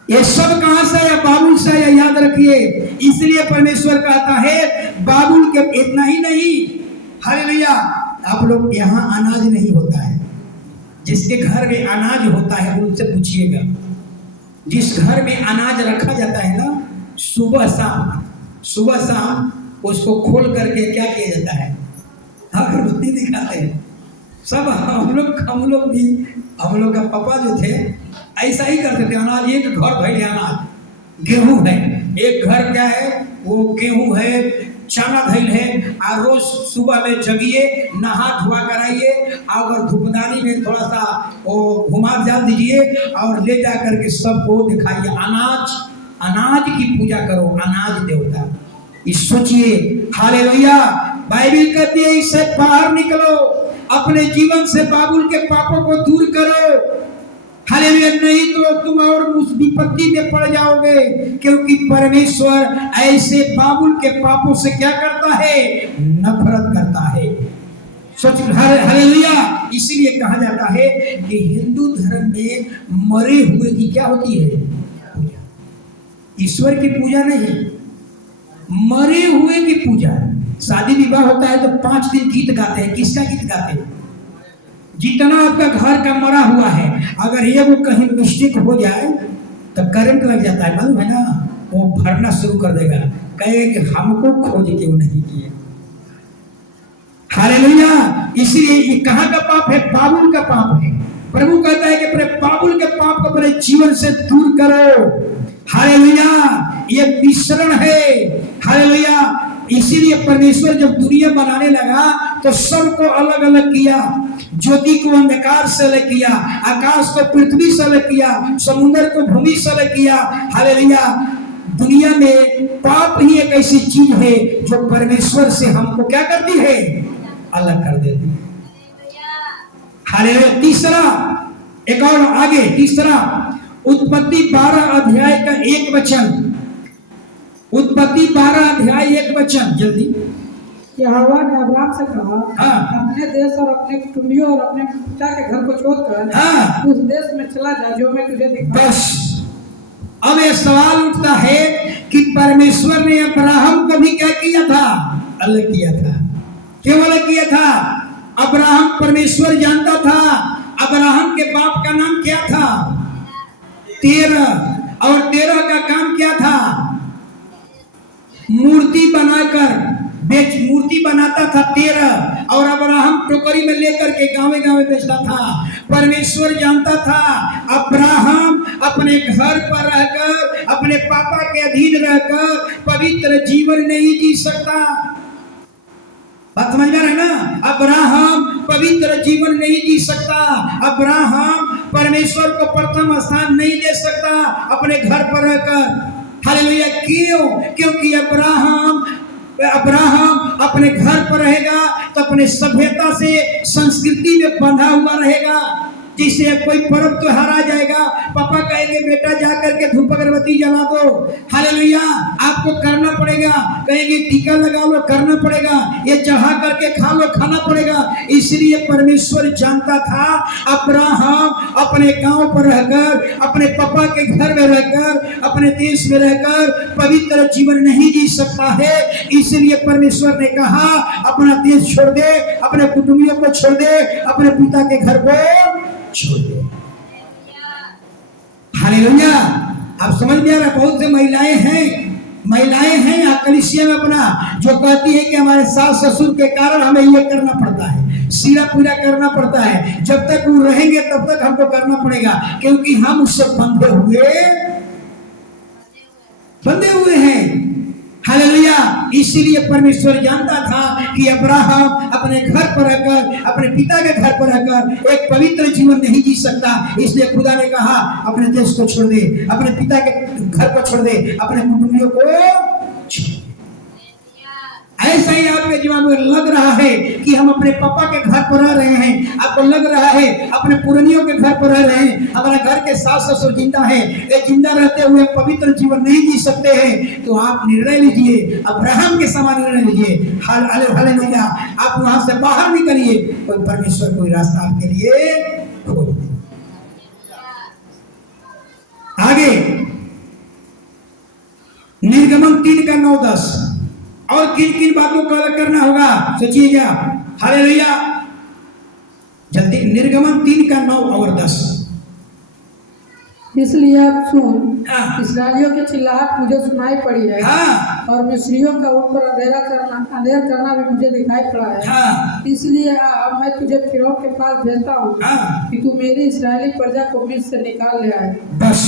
ये सब कहां से है? बाबुल से है, याद रखिए। इसलिए परमेश्वर कहता है बाबुल के। इतना ही नहीं, हालेलुया, आप लोग यहाँ अनाज नहीं होता है। जिसके घर में अनाज होता है उनसे पूछिएगा। जिस घर में अनाज रखा जाता है ना, सुबह शाम उसको खोल करके क्या किया जाता है? अगरबत्ती दिखाते हैं सब। हम लोग भी, हम लोग का पापा जो थे ऐसा ही करते थे। अनाज एक घर भैले, अनाज गेहूं है, एक घर क्या है, वो गेहूं है, चना धैल है। और रोज सुबह में जगिए, नहा धुआ कराइए, अगर धूपदानी में थोड़ा सा वो घुमा डाल दीजिए और ले जा करके सबको दिखाइए। अनाज की पूजा करो, अनाज देवता। इस सोचिए, हालेलुया। बाइबल कहती है इससे बाहर निकलो, अपने जीवन से बाबुल के पापों को दूर करो। हालेलुया, नहीं तो तुम और उस विपत्ति में पड़ जाओगे। क्योंकि परमेश्वर ऐसे बाबुल के पापों से क्या करता है? नफरत करता है। सच, हालेलुया। इसीलिए कहा जाता है कि हिंदू धर्म में मरे हुए की क्या होती है? पूजा। ईश्वर की पूजा नहीं, मरे हुए की पूजा। शादी विवाह होता है तो 5 दिन गीत गाते हैं। किसका गीत गाते हैं? जितना आपका घर का मरा हुआ है, अगर ये वो कहीं मिस्टेक हो जाए तो करंट लग जाता है, मालूम है ना? वो भरना शुरू कर देगा, कहेगा कि हमको खोज क्यों नहीं किए। हालेलुया। इसलिए ये कहाँ का पाप है? बाबुल का पाप है। प्रभु कहता है कि अपने बाबुल के पाप को अपने जीवन से दूर करो। हालेलुया, ये मिश्रण है। हालेलुया। इसीलिए परमेश्वर जब दुनिया बनाने लगा तो सबको अलग अलग किया। ज्योति को अंधकार से अलग किया, आकाश को पृथ्वी से अलग किया, समुद्र को भूमि से अलग किया। हालेलुया। दुनिया में पाप ही एक ऐसी चीज है जो परमेश्वर से हमको क्या करती है? अलग कर देती है। हालेलुया। तीसरा, एक और आगे, तीसरा, उत्पत्ति 12 अध्याय का 1 वचन। उत्पत्ति 12 अध्याय 1 वचन, जल्दी। यहोवा ने अब्राहम से कहा, हाँ। अपने देश और अपने कुटुंबियों और अपने पिता के घर को छोड़कर हाँ। उस देश में चला जा जो मैं तुझे दिखाऊंगा। बस अब ये सवाल उठता है कि परमेश्वर ने अब्राहम को भी क्या किया था? अलग किया था। क्यों अलग किया था? अब्राहम परमेश्वर जानता था। अब्राहम के बाप का नाम क्या था? तेरह। और तेरह का काम क्या था? मूर्ति बनाकर मूर्ति बनाता था 13। और अब्राहम टोकरी में लेकर के गांवे गांवे बेचता था। परमेश्वर जानता था अब्राहम अपने घर पर रहकर, अपने पापा के अधीन रहकर पवित्र जीवन नहीं जी सकता। बात समझ में आ रहा है ना? अब्राहम पवित्र जीवन नहीं जी सकता। अब्राहम परमेश्वर को प्रथम स्थान नहीं दे सकता अपने घर पर रहकर। हालेलुया। क्यों? क्योंकि अब्राहम अपने घर पर रहेगा तो अपने सभ्यता से, संस्कृति में बंधा हुआ रहेगा। जिससे कोई पर्व त्योहार आ जाएगा, पापा कहेंगे बेटा जा करके धूप अगरबत्ती जला दो। हालेलुया। आपको करना पड़ेगा। कहेंगे टीका लगा लो, करना पड़ेगा। ये चढ़ा करके खा लो, खाना पड़ेगा। इसलिए परमेश्वर जानता था अब्राहम अपने गांव पर रहकर, अपने पापा के घर में रहकर, अपने देश में रहकर पवित्र जीवन नहीं जी सकता है। इसलिए परमेश्वर ने कहा अपना देश छोड़ दे, अपने कुटुंबियों को छोड़ दे, अपने पिता के घर को छोड़ दे। हालेलुया। आप समझ में आ रहा? बहुत से महिलाएं हैं कलीसिया में अपना, जो कहती है कि हमारे सास ससुर के कारण हमें ये करना पड़ता है, सीरा पूरा करना पड़ता है। जब तक वो रहेंगे तब तक हमको करना पड़ेगा, क्योंकि हम उससे बंधे हुए हैं। हालेलुया। इसीलिए परमेश्वर जानता था कि अब्राहम अपने घर पर रहकर, अपने पिता के घर पर रहकर एक पवित्र जीवन नहीं जी सकता। इसलिए खुदा ने कहा अपने देश को छोड़ दे, अपने पिता के घर को छोड़ दे, अपने कुटुंबियों को छोड़ दे। ऐसा ही आपके जीवन में लग रहा है कि हम अपने पापा के घर पर रह रहे हैं, आपको लग रहा है अपने पुरानियों के घर पर रह रहे हैं, हमारा घर के सास ससुर जिंदा है, ये जिंदा रहते हुए पवित्र जीवन नहीं जी सकते हैं, तो आप निर्णय लीजिए, अब्राहम के समान निर्णय लीजिए। हालेलुया। आप वहां से बाहर निकलिए, कोई परमेश्वर कोई रास्ता आपके लिए खोल दे। आगे निर्गमन 3:9-10 और किन किन बातों को अलग करना होगा सोचिएगा। हालेलुया। जल्दी निर्गमन 3:9 और 10। इसलिए अब सुन, हाँ। इसराइलियों की चिल्लाहट मुझे सुनाई पड़ी है, हाँ और मिस्रियों का उन पर अंधेर करना भी मुझे दिखाई पड़ा है। हाँ इसलिए अब मैं तुझे फिरौन के पास भेजता हूँ हाँ। कि तू मेरी इस्राएली प्रजा को मिस्र से निकाल ले आए। बस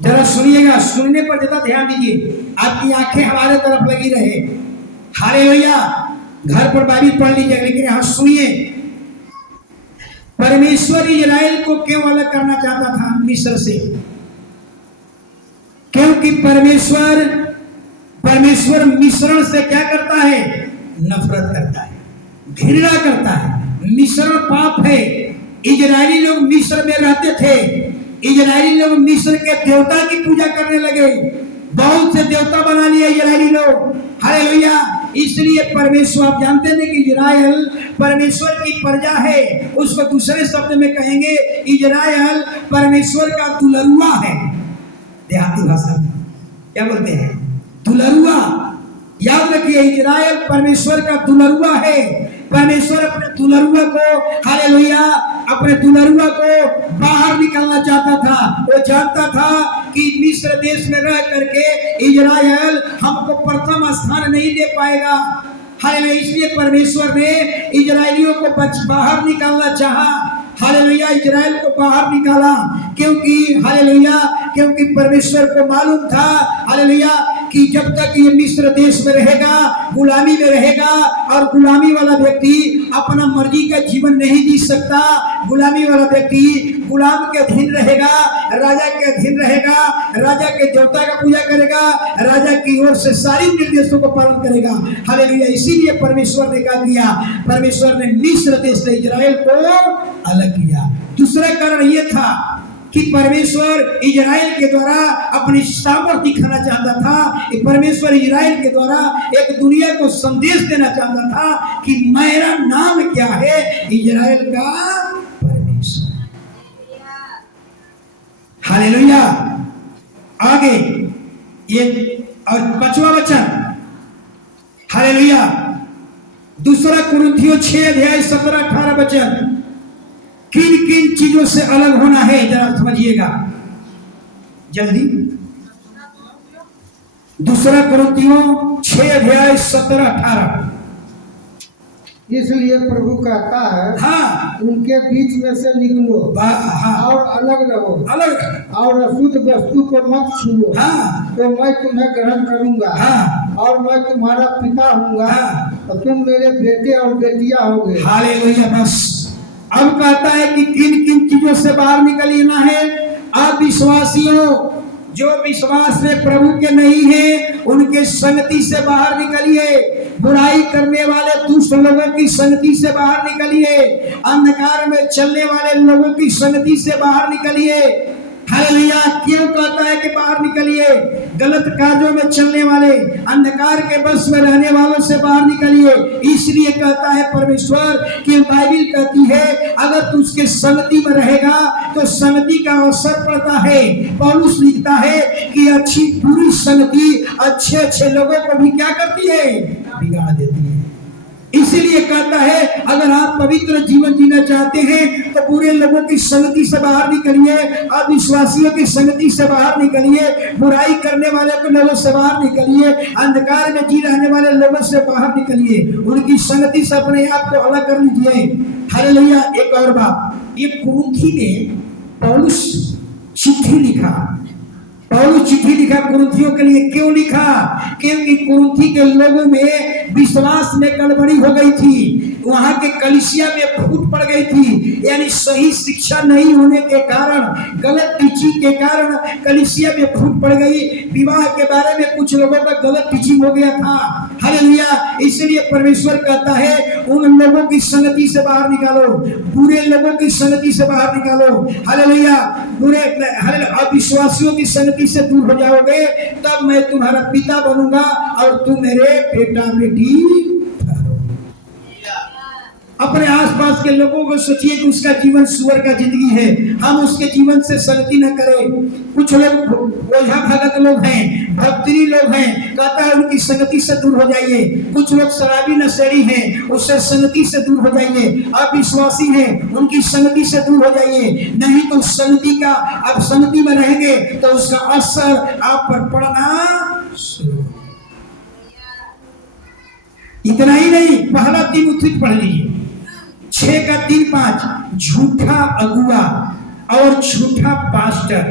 जरा सुनिएगा, सुनने पर ज्यादा ध्यान दीजिए, आपकी आंखें हमारे तरफ लगी रहे। हालेलुया। घर पर बाइबल पढ़ लीजिए, लेकिन यहाँ सुनिए, परमेश्वर इजराइल को क्यों अलग करना चाहता था मिस्र से? क्योंकि परमेश्वर मिश्रण से क्या करता है? नफरत करता है, घृणा करता है। मिश्रण पाप है। इजरायली लोग मिस्र में रहते थे, इजरायली लोग मिस्र के देवता की पूजा करने लगे, बहुत से देवता बना लिए इजरायली लोग। हालेलुया। इसलिए परमेश्वर, आप जानते हैं कि इजराइल परमेश्वर की प्रजा है, उसको दूसरे शब्द में कहेंगे इजराइल परमेश्वर का दुलरुआ है। देहाती भाषा में क्या बोलते हैं? दुलरुआ। याद रखिए, इजराइल परमेश्वर का दुलरुआ है। परमेश्वर अपने दुलरुआ को, हालेलुया, अपने दुलरुआ को बाहर निकालना चाहता था। वो जानता था कि मिस्र देश में रह करके इजराइल हमको प्रथम स्थान नहीं दे पाएगा। हालेलुया। इसलिए परमेश्वर ने इजराइलियों को बाहर निकालना चाहा। हालेलुया। इजराइल को बाहर निकाला क्योंकि, हालेलुया, क्योंकि परमेश्वर को मालूम था, हालेलुया, कि जब तक ये मिस्र देश में रहेगा, गुलामी में रहेगा, और गुलामी वाला व्यक्ति अपना मर्जी का जीवन नहीं जी सकता। गुलामी वाला व्यक्ति गुलाम के अधीन रहेगा, राजा के अधीन रहेगा, राजा के देवता का पूजा करेगा, राजा की ओर से सारी निर्देशों को पालन करेगा। हालेलुया। इसीलिए परमेश्वर ने क्या किया? परमेश्वर ने मिस्र देश से इजराइल को अलग किया। दूसरा कारण यह था कि परमेश्वर इजराइल के द्वारा अपनी सामर्थ्य दिखाना चाहता था। कि परमेश्वर इजराइल के द्वारा एक दुनिया को संदेश देना चाहता था कि मेरा नाम क्या है? इजराइल का परमेश्वर। हालेलुया। आगे ये और 5वां वचन, हालेलुया, 2 कुरिन्थियों 6:17-18 वचन। किन किन चीजों से अलग होना है जरा समझिएगा जल्दी। 2 कुरिन्थियों 6:17-18। इसलिए प्रभु कहता है, हाँ, उनके बीच में से निकलो, हाँ, और अलग रहो, अलग, और अशुद्ध वस्तु को मत छुओ, हाँ, तो मैं तुम्हें ग्रहण करूंगा, हाँ, और मैं तुम्हारा पिता हूँगा, हाँ, और तुम मेरे बेटे और बेटियां होगे। हालेलुया। बस अब कहता है कि किन किन चीजों से बाहर निकलना है? अविश्वासियों, जो विश्वास में प्रभु के नहीं है, उनके संगति से बाहर निकलिए। बुराई करने वाले दुष्ट लोगों की संगति से बाहर निकलिए। अंधकार में चलने वाले लोगों की संगति से बाहर निकलिए। हालेलुया। क्यों कहता है कि बाहर निकलिए? गलत कार्यों में चलने वाले, अंधकार के बस में रहने वालों से बाहर निकलिए। इसलिए कहता है परमेश्वर कि बाइबल कहती है अगर तू उसके संगति में रहेगा तो संगति का अवसर पड़ता है। पौलुस लिखता है कि अच्छी बुरी संगति अच्छे अच्छे लोगों को भी क्या करती है? बिगाड़ देती है। इसीलिए कहता है अगर आप पवित्र जीवन जीना चाहते हैं तो बुरे लोगों की संगति से बाहर निकलिए, अविश्वासियों की संगति से बाहर निकलिए, बुराई करने वाले लोगों से बाहर निकलिए, अंधकार में जी रहने वाले लोगों से बाहर निकलिए, उनकी संगति से अपने आप को अलग कर लीजिए। हालेलुया। एक और बात, ये कुरिन्थी में पौलुस चिट्ठी लिखा, पौलुस चिट्ठी लिखा कुरिन्थियों के लिए, क्यों लिखा? क्योंकि कुरिन्थी के लोगों में विश्वास में गड़बड़ी हो गई थी, वहां के कलीसिया में फूट पड़ गई थी, यानी सही शिक्षा नहीं होने के कारण, गलत टीचिंग के कारण कलीसिया में फूट पड़ गई। विवाह के बारे में कुछ लोगों का गलत टीचिंग हो गया था। हालेलुया। इसलिए परमेश्वर कहता है उन लोगों की संगति से बाहर निकालो, बुरे लोगों की संगति से बाहर निकालो। हालेलुया। बुरे अविश्वासियों की संगति से दूर हो जाओगे, तब मैं तुम्हारा पिता बनूंगा और तुम मेरे बेटा बेटी। अपने आसपास के लोगों को सोचिए कि उसका जीवन सुअर का जिंदगी है, हम उसके जीवन से संगति न करें। कुछ लोग ओझा भगत लोग हैं, भक्ति लोग हैं, कहता है उनकी संगति से दूर हो जाइए। कुछ लोग शराबी नशेड़ी हैं, उससे संगति से दूर हो जाइए। अविश्वासी हैं, उनकी संगति से दूर हो जाइए, नहीं तो संगति का, अब संगति में रहेंगे तो उसका असर आप पर पड़ना शुरू। इतना ही नहीं, पहला तीमुथियुस पढ़ लीजिए 6:3-5। झूठा अगुआ और झूठा पास्टर,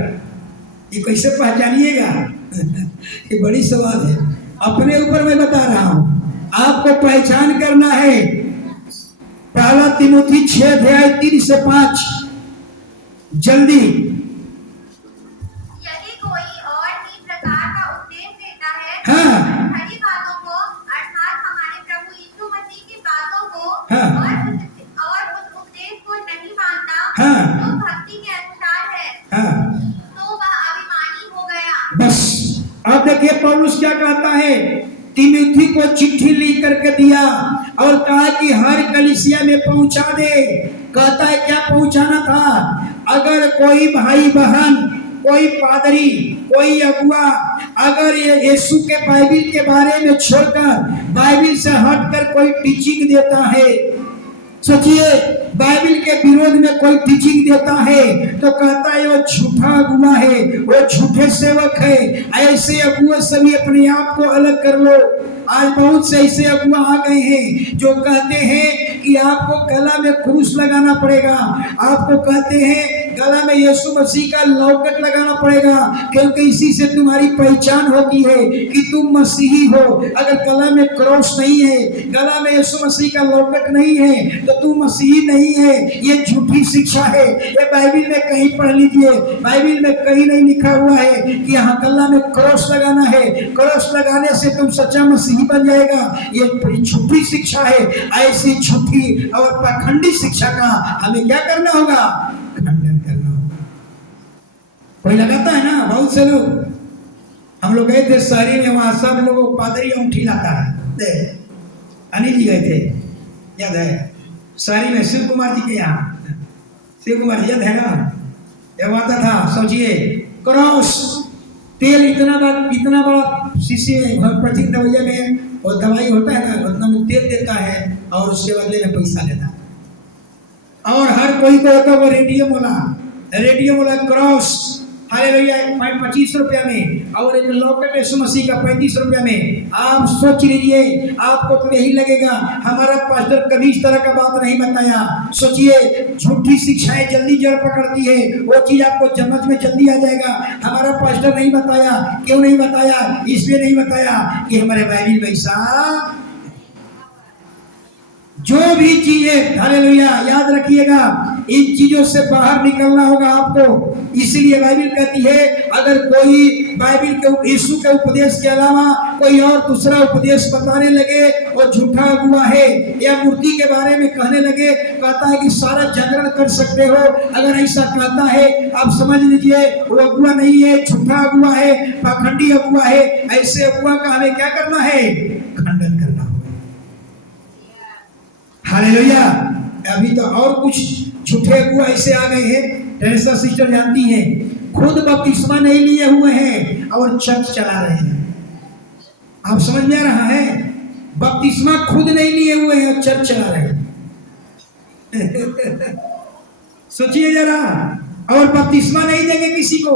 ये कैसे पहचानिएगा? ये बड़ी सवाल है, अपने ऊपर मैं बता रहा हूं, आपको पहचान करना है। पहला तीमुथियुस 6:3-5, जल्दी। यदि कोई और भी प्रकार का उपदेश देता है, हाँ। खरी बातों को अर्थात हमारे प्रभु यीशु मसीह की बातों को, हाँ। और उस उपदेश को नहीं मानता, हाँ। जो भक्ति के अनुसार है, हाँ, तो वह अभिमानी हो गया। बस अब देखिए पौलुस क्या कहता है। तीमुथियुस को चिट्ठी लिख करके दिया और कहा कि हर कलीसिया में पहुंचा दे। कहता है क्या पहुंचाना था? अगर कोई भाई बहन, कोई पादरी, कोई अगुआ अगर ये यीशु के बाइबिल के बारे में छोड़कर, बाइबिल से हटकर कोई टीचिंग देता है, सोचिए बाइबिल के विरोध में कोई टीचिंग देता है, तो कहता है वो झूठा अगुआ है, वो झूठे सेवक है। ऐसे अगुआ सभी अपने आप को अलग कर लो। आज बहुत से ऐसे अगुआ आ गए हैं जो कहते हैं कि आपको गला में क्रूस लगाना पड़ेगा, आपको कहते हैं गला में यीशु मसीह का लॉकेट लगाना पड़ेगा, क्योंकि इसी से तुम्हारी पहचान होती है कि तुम मसीही हो। अगर गला में क्रॉस नहीं है, गला में यीशु मसीह का लॉकेट नहीं है, तो तुम मसीही नहीं है। ये झूठी शिक्षा है। ये बाइबिल में कहीं पढ़ लीजिए, बाइबिल में कहीं नहीं लिखा हुआ है कि यहाँ गला में क्रॉस लगाना है, क्रॉस लगाने से तुम सच्चा मसीही बन जाएगा। ये झूठी शिक्षा है। ऐसी झूठी और पाखंडी शिक्षा का हमें क्या करना होगा? खंडन करना होगा। कोई लगाता है ना, बहुत से लोग, हम लोग गए थे शहरी में, वहां सब लोग पादरी अंगूठी लाता है। अनिल जी गए थे, याद है? शहरी में शिव कुमार जी के यहाँ, शिव कुमार जी याद है ना? जब आता था, सोचिए क्रॉस, तेल इतना बड़ा शीशे होम्योपैथिक दवाइया में, और दवाई होता है ना, उतना में तेल देता है और उसके बदले में पैसा लेता है। और हर कोई को होता वो रेडियम वाला क्रॉस, हालेलुया, 25 रुपया में, और एक लॉकेट यीशु मसीह का 35 रुपया में। आप सोच लीजिए, आपको तो यही लगेगा हमारा पास्टर कभी इस तरह का बात नहीं बताया। सोचिए, झूठी शिक्षाएं जल्दी जड़ पकड़ती है, वो चीज आपको समझ में जल्दी आ जाएगा। हमारा पास्टर नहीं बताया, क्यों नहीं बताया? इसलिए नहीं बताया कि हमारे बाइबिल में ऐसा जो भी चीजें, हालेलुया, याद रखिएगा, इन चीजों से बाहर निकलना होगा आपको। इसलिए बाइबिल कहती है अगर कोई बाइबिल के यीशु के उपदेश के अलावा कोई और दूसरा उपदेश बताने लगे वो झूठा अगुआ है, या मूर्ति के बारे में कहने लगे, कहता है कि सारा जागरण कर सकते हो, अगर ऐसा कहता है आप समझ लीजिए वो अगुआ नहीं है, झूठा अगुआ है, पाखंडी अगुआ है। ऐसे अगुआ का हमें क्या करना है? खंडन करना होगा। हालेलुया। अभी तो और कुछ झूठे अगुआ ऐसे आ गए हैं, टेरेसा सिस्टर जानती हैं, खुद बपतिस्मा नहीं लिए हुए हैं और चर्च चला रहे हैं। आप समझ में आ रहा है? बपतिस्मा खुद नहीं लिए हुए हैं और चर्च चला रहे हैं। सोचिए जरा, और बपतिस्मा नहीं देंगे किसी को,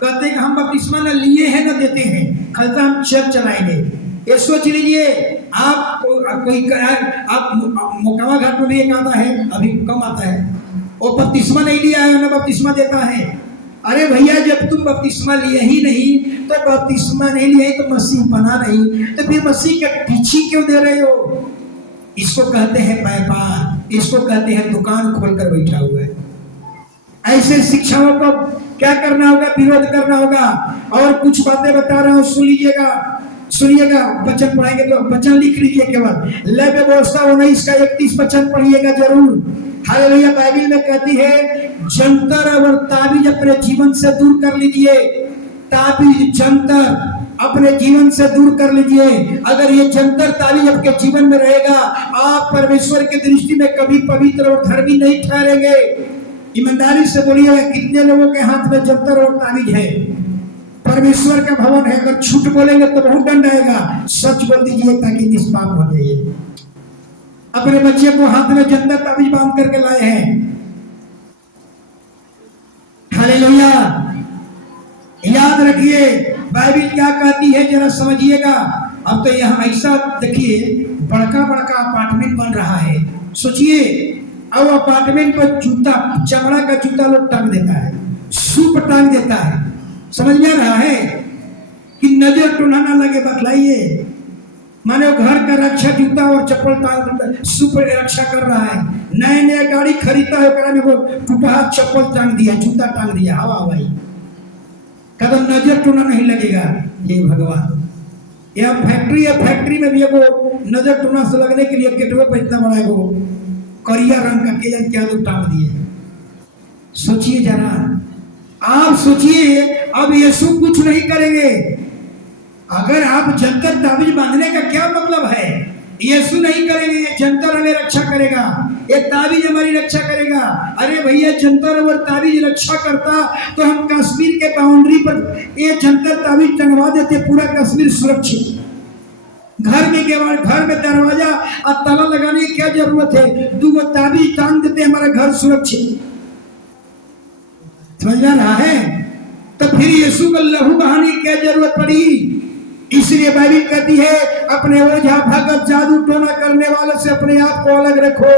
कहते हैं कि हम बपतिस्मा न लिए हैं न देते हैं, खलता हम चर्च चलाएंगे। ये सोच लीजिए, आप मोकामा घाट में भी एक आता है, अभी कम आता है, वो बपतिस्मा नहीं लिया है, न बपतिस्मा देता है। अरे भैया जब तुम बपतिस्मा लिए ही नहीं तो बपतिस्मा नहीं लिए तो मसीह बना नहीं, तो फिर मसीह के पीछे क्यों दे रहे हो? इसको कहते हैं व्यापार, इसको कहते हैं दुकान खोलकर बैठा हुआ है। ऐसे शिक्षाओं को क्या करना होगा? विरोध करना होगा। और कुछ बातें बता रहा हूं, सुन लीजिएगा, सुनिएगा। वचन पढ़ेंगे तो वचन लिख लीजिए, केवल लय व्यवस्था 19 का 31 वचन पढ़िएगा जरूर। हालेलुया। बाइबल में कहती है जंतर और ताबीज अपने जीवन से दूर कर लीजिए। ताबीज जंतर अपने जीवन से दूर कर लीजिए। अगर ये जंतर ताबीज आपके जीवन में रहेगा, आप परमेश्वर की दृष्टि में कभी पवित्र और धर्मी नहीं ठहरेंगे। ईमानदारी से बोलिएगा, कितने लोगों के हाथ में जंतर और ताबीज है? परमेश्वर का भवन है, अगर झूठ बोलेंगे तो बहुत दंड आएगा। सच बोल दीजिए ताकि निष्पाप हो जाइए। अपने बच्चे को हाथ में जंतर ताबीज बांध करके लाए हैं। हालेलुया। याद रखिए बाइबल क्या कहती है, जरा समझिएगा। अब तो यहाँ ऐसा देखिए, बड़का बड़का अपार्टमेंट बन रहा है। सोचिए, अब अपार्टमेंट पर जूता, चमड़ा का जूता लोग टांग देता है, सूप टांग देता है। समझ में रहा है कि नजर टूना ना लगे, बतलाइए। माने वो घर का रक्षा जूता और चप्पल टांग, सूप रक्षा कर रहा है। नया नया गाड़ी खरीदता है, वो टूटा चप्पल टांग दिया, जूता टांग दिया, हवा हवाई। कदम नजर टूना नहीं लगेगा। ये भगवान, यह फैक्ट्री है, फैक्ट्री में भी वो नजर टूना से लगने के लिए गेटवे पर इतना बड़ा है वो करिया रंग का केजन क्या तो टांग दिए। सोचिए जरा, आप सोचिए, अब यीशु कुछ नहीं करेंगे। अगर आप जंतर ताबीज बांधने का क्या मतलब है? यीशु नहीं करेंगे, जंतर हमें रक्षा करेगा, ये ताबीज हमारी रक्षा करेगा। अरे भैया, जंतर और ताबीज रक्षा करता तो हम कश्मीर के बाउंड्री पर ये जंतर ताबीज टंगवा देते, पूरा कश्मीर सुरक्षित। घर में केवल घर में दरवाजा और ताला लगाने की क्या जरूरत है? 2 ताबीज टांग देते, हमारा घर सुरक्षित। समझ में रहा है? तो फिर यीशु को लहू बहाने की क्या जरूरत पड़ी? इसलिए बाइबल कहती है अपने ओझा भगत जादू टोना करने वालों से अपने आप को अलग रखो।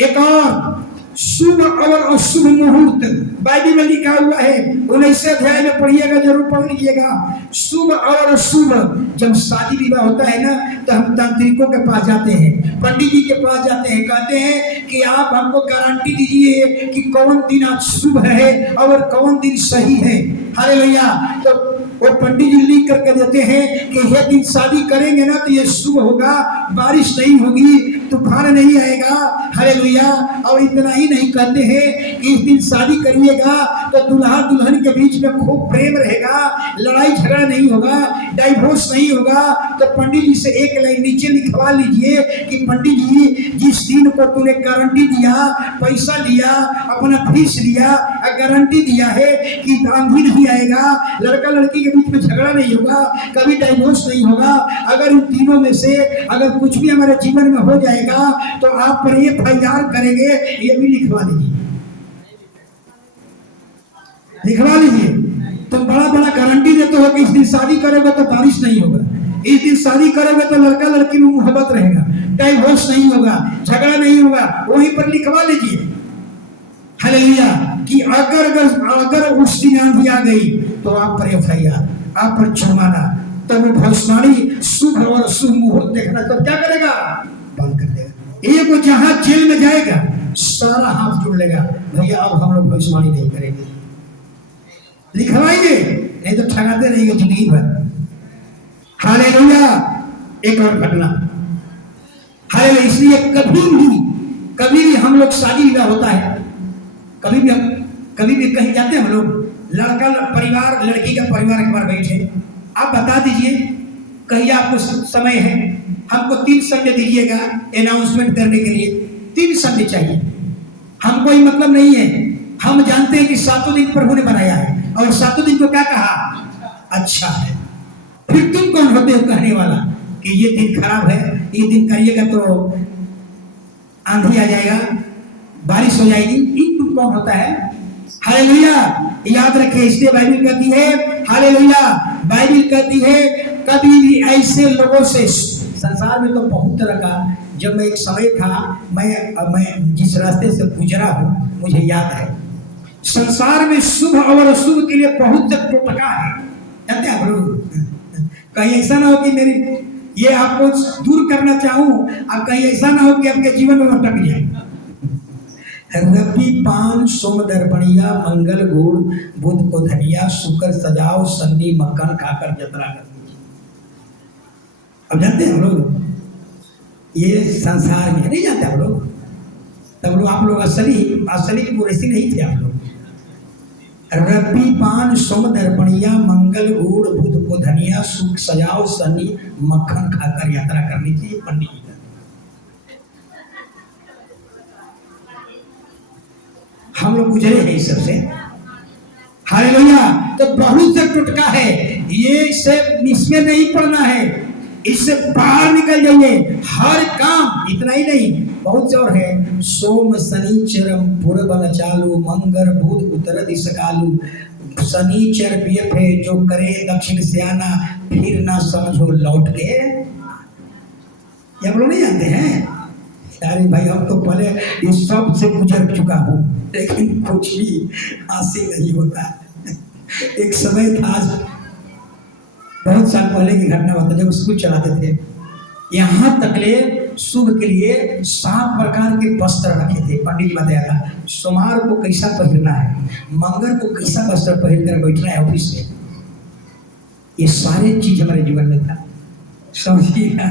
एक और शुभ और अशुभ मुहूर्त बाइबल में लिखा हुआ है, 19 अध्याय में पढ़िएगा, जरूर पढ़ लीजिएगा। शुभ और अशुभ, जब शादी विवाह होता है ना, तो हम तांत्रिकों के पास जाते हैं, पंडित जी के पास जाते हैं, कहते हैं कि आप हमको गारंटी दीजिए कि कौन दिन आज शुभ है और कौन दिन सही है। हालेलुया। तो वो पंडित जी लिख करके देते हैं कि ये दिन शादी करेंगे ना तो ये शुभ होगा, बारिश नहीं होगी, तूफान नहीं आएगा। हालेलुया। और इतना ही नहीं, कहते हैं कि इस दिन शादी करिएगा तो दुल्हा दुल्हन के बीच में खूब प्रेम रहेगा, लड़ाई झगड़ा नहीं होगा, डाइवोर्स नहीं होगा। तो पंडित जी से एक लाइन नीचे लिखवा लीजिए कि पंडित जी, जिस दिन को तूने गारंटी दिया, पैसा लिया, अपना फीस लिया, गारंटी दिया है कि आंधी नहीं आएगा, लड़का लड़की के बीच में झगड़ा नहीं होगा, कभी डाइवोर्स नहीं होगा, अगर इन तीनों में से अगर कुछ भी हमारे जीवन में हो जाएगा तो आप पर ये FIR करेंगे, ये भी लिखवा लीजिए, लिखवा लीजिए। तो बड़ा बड़ा गारंटी देते हो कि इस दिन शादी करोगे तो बारिश नहीं होगा, इस दिन शादी करोगे तो लड़का लड़की में मोहब्बत रहेगा, डाइवोर्स नहीं होगा, झगड़ा नहीं होगा, वहीं पर लिखवा लीजिए। हालेलुया। कि अगर उस दिन आंधी आ गई तो आप पर FIR, आप पर जुर्माना। तब वो भविष्यवाणी शुभ और अशुभ मुहूर्त देखना, तब क्या करेगा? बंद कर देगा। एक वो जहां जेल में जाएगा, सारा हाथ जोड़ लेगा, भैया अब हम लोग भविष्यवाणी नहीं करेंगे, लिखवाइए, नहीं तो ठगाते रहेंगे जिंदगी भर। हालेलुया। एक और घटना, हालेलुया। इसलिए कभी भी हम लोग शादी विवाह होता है, कभी भी कहीं जाते हैं हम लोग, लड़का परिवार लड़की का परिवार एक बार बैठे, आप बता दीजिए कहीं आपको समय है, हमको 3 संडे दीजिएगा अनाउंसमेंट करने के लिए। 3 संडे चाहिए, हमको ही मतलब नहीं है, हम जानते हैं कि 7 दिन प्रभु ने बनाया है और 7 दिन को क्या कहा? अच्छा है। फिर तुम कौन होते हो कहने वाला कि ये दिन खराब है, ये दिन करिएगा तो आंधी आ जाएगा, बारिश हो जाएगी, ये तुम कौन होता है? हालेलुया। याद रखें, इसलिए बाइबल कहती है, हालेलुया, बाइबल कहती है कभी भी ऐसे लोगों से, संसार में तो बहुत तरह का, जब मैं एक समय था, मैं जिस रास्ते से गुजरा हूँ मुझे याद है, संसार में शुभ और अशुभ के लिए बहुत से टोटका है, जानते हैं आप लोग। कहीं ऐसा ना हो कि मेरी ये आपको दूर करना चाहूं और कहीं ऐसा ना हो कि आपके जीवन में अटक जाए। रवि पान सोम दर्पणिया मंगल गुड़ बुध को धनिया शुक्र सजाओ सन्नी मक्खन खाकर जतरा कर दीजिए। अब जानते हैं हम लोग ये संसार में नहीं जानते हम लोग, तब लोग आप लोग असली कुरैशी नहीं थे आप लोग। रवि पान सोम दर्पणिया मंगल गुड़ बुध को धनिया सुख सजाओ सन्नी मक्खन खाकर यात्रा करनी चाहिए पंडित जी। हम लोग गुजरे हैं इस सबसे, हालेलुया। तो बहुत से टुटका है, ये इसमें नहीं पड़ना है, इससे बाहर निकल जाइए। हर काम इतना ही नहीं, बहुत से और है। सोम शनिचर पूर्व बल चालू मंगर बुध उत्तर दिश कालू शनिचर बियफे जो करे दक्षिण से आना फिर ना समझो लौट के। ये हम लोग नहीं जानते हैं। अरे भाई हम तो पहले इस सब से गुजर चुका हूँ, लेकिन कुछ भी हासिल नहीं होता। एक समय था, बहुत साल पहले की घटना बता, जब स्कूल चलाते थे, यहाँ तकले शुभ के लिए 7 प्रकार के वस्त्र रखे थे। पंडित जी बताया था सोमवार को कैसा पहनना है, मंगल को कैसा वस्त्र पहन कर बैठना है ऑफिस में। ये सारे चीज हमारे जीवन में था, समझिएगा।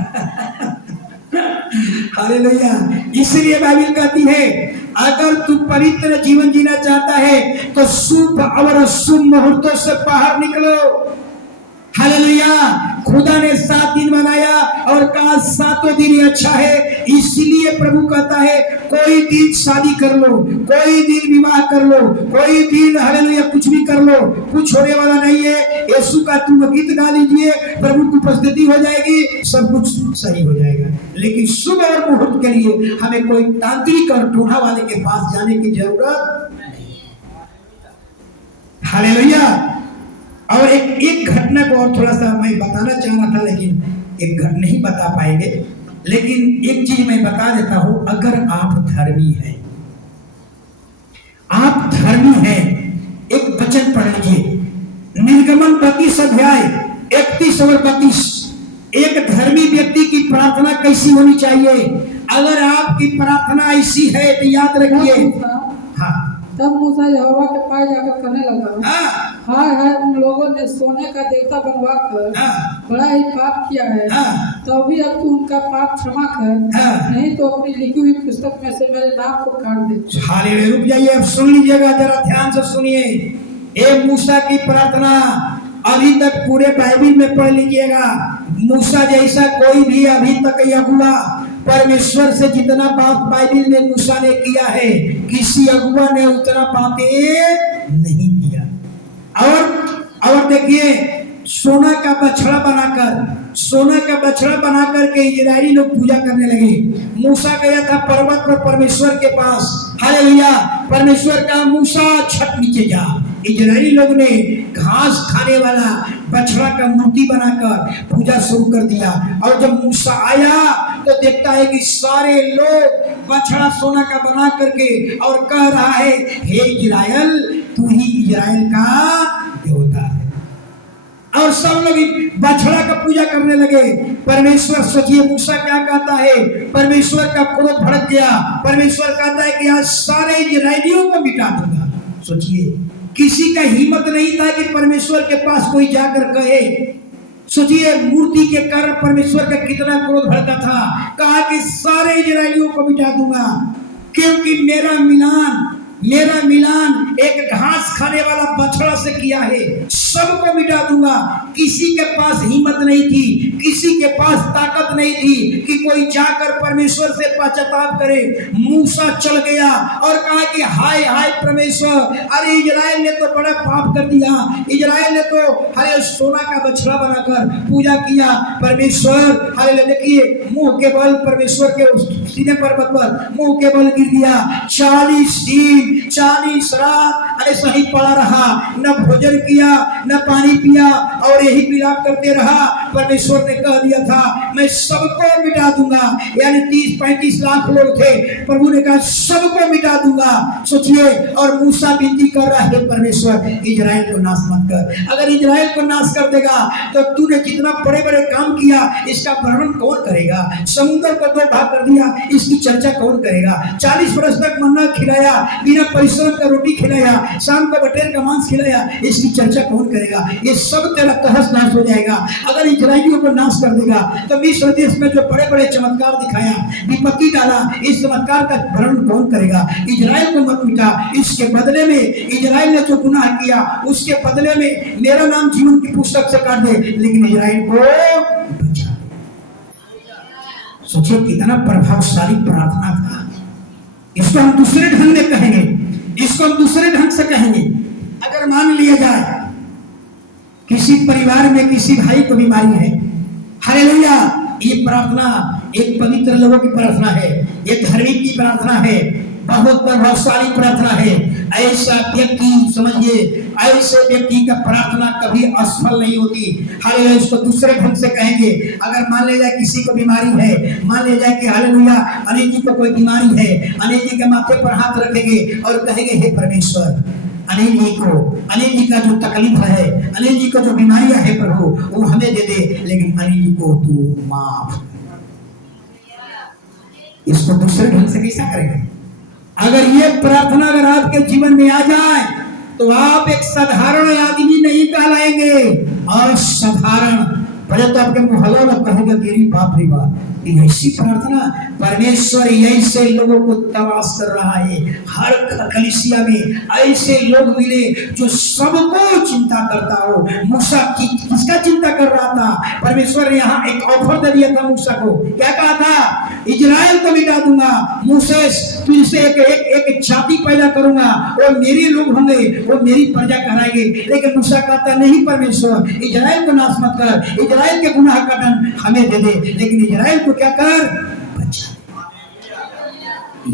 हालेलुया। इसलिए बाइबल कहती है अगर तू पवित्र जीवन जीना चाहता है तो शुभ और अशुभ मुहूर्तों से बाहर निकलो। हालेलुया। खुदा ने 7 दिन बनाया और कहा 7वां दिन ही अच्छा है, इसलिए प्रभु कहता है कोई दिन शादी कर लो, कोई दिन विवाह कर लो, कोई दिन हालेलुया कुछ भी कर लो, कुछ होने वाला नहीं है। यीशु का तुम गीत गा लीजिए, प्रभु की उपस्थिति हो जाएगी, सब कुछ सही हो जाएगा। लेकिन शुभ और मुहूर्त के लिए हमें कोई तांत्रिक और टोना वाले के पास जाने की जरूरत नहीं। हालेलुया। और एक घटना को और थोड़ा सा मैं बताना चाह रहा था, लेकिन एक घटना नहीं बता पाएंगे, लेकिन एक चीज मैं बता देता हूं। अगर आप धर्मी हैं, आप धर्मी हैं, एक वचन पढ़ लीजिए, निर्गमन 32 अध्याय 31 और 32। एक धर्मी व्यक्ति की प्रार्थना कैसी होनी चाहिए? अगर आपकी प्रार्थना ऐसी है तो याद रखिए। हाँ, तब मूसा यहोवा के पास जाकर कहने लगा, हाय हाय उन लोगों ने सोने का देवता बनवा कर बड़ा ही पाप किया है। तो भी अब तू उनका पाप क्षमा कर, नहीं तो अपनी लिखी हुई पुस्तक में से मेरे नाम को काट दे। हालेलुया। रुक जाइए, अब सुन लीजिएगा, जरा ध्यान से सुनिए। ये मूसा की प्रार्थना अभी तक पूरे बाइबल में पढ़ लीजिएगा। मूसा जैसा कोई भी अभी तक अगुआ परमेश्वर से जितना पाप बाइबल में मूसा ने किया है, किसी अगुआ ने उतना पाप नहीं किया। और देखिए, सोना का बछड़ा बनाकर के इजरायली लोग पूजा करने लगे। मूसा गया था पर्वत पर परमेश्वर के पास, हालेलुया। परमेश्वर का मूसा छत नीचे जा। इजरायली लोग ने घास खाने वाला बछड़ा का मूर्ति बनाकर पूजा शुरू कर दिया। और जब मूसा आया तो देखता है कि सारे लोग बछड़ा सोना का बना करके और कह रहा है, हे इजराइल, तू ही इजराइल का देवता है। और सब लोग बछड़ा का पूजा करने लगे। परमेश्वर, सोचिए मूसा क्या कहता है, परमेश्वर का क्रोध भड़क गया। परमेश्वर कहता है कि आज सारे इजरायलियों को मिटा दूंगा। सोचिए, किसी का हिम्मत नहीं था कि परमेश्वर के पास कोई जाकर कहे। सोचिए, मूर्ति के कारण परमेश्वर का कितना क्रोध भड़का था। कहा कि सारे इजरायलियों को मिटा दूंगा, क्योंकि मेरा मिलान एक घास खाने वाला बछड़ा से किया है। सबको मिटा दूंगा। किसी के पास हिम्मत नहीं थी, किसी के पास ताकत नहीं थी कि कोई जाकर परमेश्वर से पश्चाताप करे। मूसा चल गया और कहा कि हाय हाय परमेश्वर, अरे इजराइल ने तो बड़ा पाप कर दिया। इजराइल ने तो हरे सोना का बछड़ा बनाकर पूजा किया। परमेश्वर हरे, देखिए मुंह के बल परमेश्वर के सीने पर्वत पर मुंह के बल गिर गया। 40 दिन 40 रात ऐसा ही पड़ा रहा, न भोजन किया न पानी पिया, और यही विलाप करते रहा। परमेश्वर ने कह दिया था मैं सबको मिटा दूंगा, यानी 30-35 लाख लोग थे, प्रभु ने कहा सबको मिटा दूंगा। सोचिए, और मूसा विनती कर रहा है परमेश्वर इजराइल को नाश मत कर। अगर इजराइल को नाश कर देगा तो तूने जितना बड़े बड़े काम किया इसका वर्णन कौन करेगा? समुद्र को 2 भाग कर दिया, इसकी चर्चा कौन करेगा? 40 वर्ष तक मन्ना खिलाया, बिना परिश्रम का रोटी खिलाया, शाम को बटेर का मांस खिलाया, इसकी चर्चा कौन करेगा? ये सब तेरा तहस नाश हो जाएगा। अगर इजराइलियों को नाश कर देगा तो मिस्र देश में जो बड़े बड़े चमत्कार दिखाया, विपत्ति डाला, इस चमत्कार का वर्णन कौन करेगा? इजराइल को मत मिटा, इसके बदले में इजराइल ने जो गुनाह किया उसके बदले में मेरा नाम जीवन की पुस्तक से काट दे, लेकिन इजराइल को बचा। सोचिए कितना प्रभावशाली प्रार्थना था। इसको हम दूसरे ढंग में कहेंगे, इसको हम दूसरे ढंग से कहेंगे। अगर मान लिया जाए किसी परिवार में किसी भाई को बीमारी है, हालेलुया, ये प्रार्थना एक पवित्र लोगों की प्रार्थना है, एक धार्मिक की प्रार्थना है, बहुत प्रभावशाली प्रार्थना है। ऐसा व्यक्ति, समझिए, ऐसे व्यक्ति का प्रार्थना कभी असफल नहीं होती। हालेलुया, इसको दूसरे ढंग से कहेंगे। अगर मान लिया जाए किसी को बीमारी है, मान लिया जाए कि हालेलुया अनिल जी को कोई बीमारी है, अनिल जी के माथे पर हाथ रखेंगे और कहेंगे हे परमेश्वर, अनिल जी का जो तकलीफ है, अनिल जी को जो बीमारियां है प्रभु वो हमें दे दे, लेकिन अनिल जी को तू माफ। इसको दूसरे ढंग से कैसा करेंगे? अगर ये प्रार्थना अगर आपके जीवन में आ जाए तो आप एक साधारण आदमी नहीं कहलाएंगे, और साधारण पहले तो आपके मोहल्ला में कहेगा तेरी बाप रे बाप, ऐसी प्रार्थना। परमेश्वर ऐसे लोगों को तलाश कर रहा है। हर कलीसिया में ऐसे लोग मिले जो सबको चिंता करता हो। मूसा किसका चिंता कर रहा था? परमेश्वर ने यहाँ एक ऑफर दे दिया था मूसा को। क्या कहा था? इजराइल को मिटा दूंगा, मूसेस तुझसे एक जाति पैदा करूंगा, वो मेरे लोग होंगे, वो मेरी प्रजा कराएंगे। लेकिन मूसा कहता नहीं परमेश्वर, इजराइल को नाश मत कर, इजराइल के गुनाह का दंड हमें दे दे, लेकिन इजराइल को क्या कर? बचा।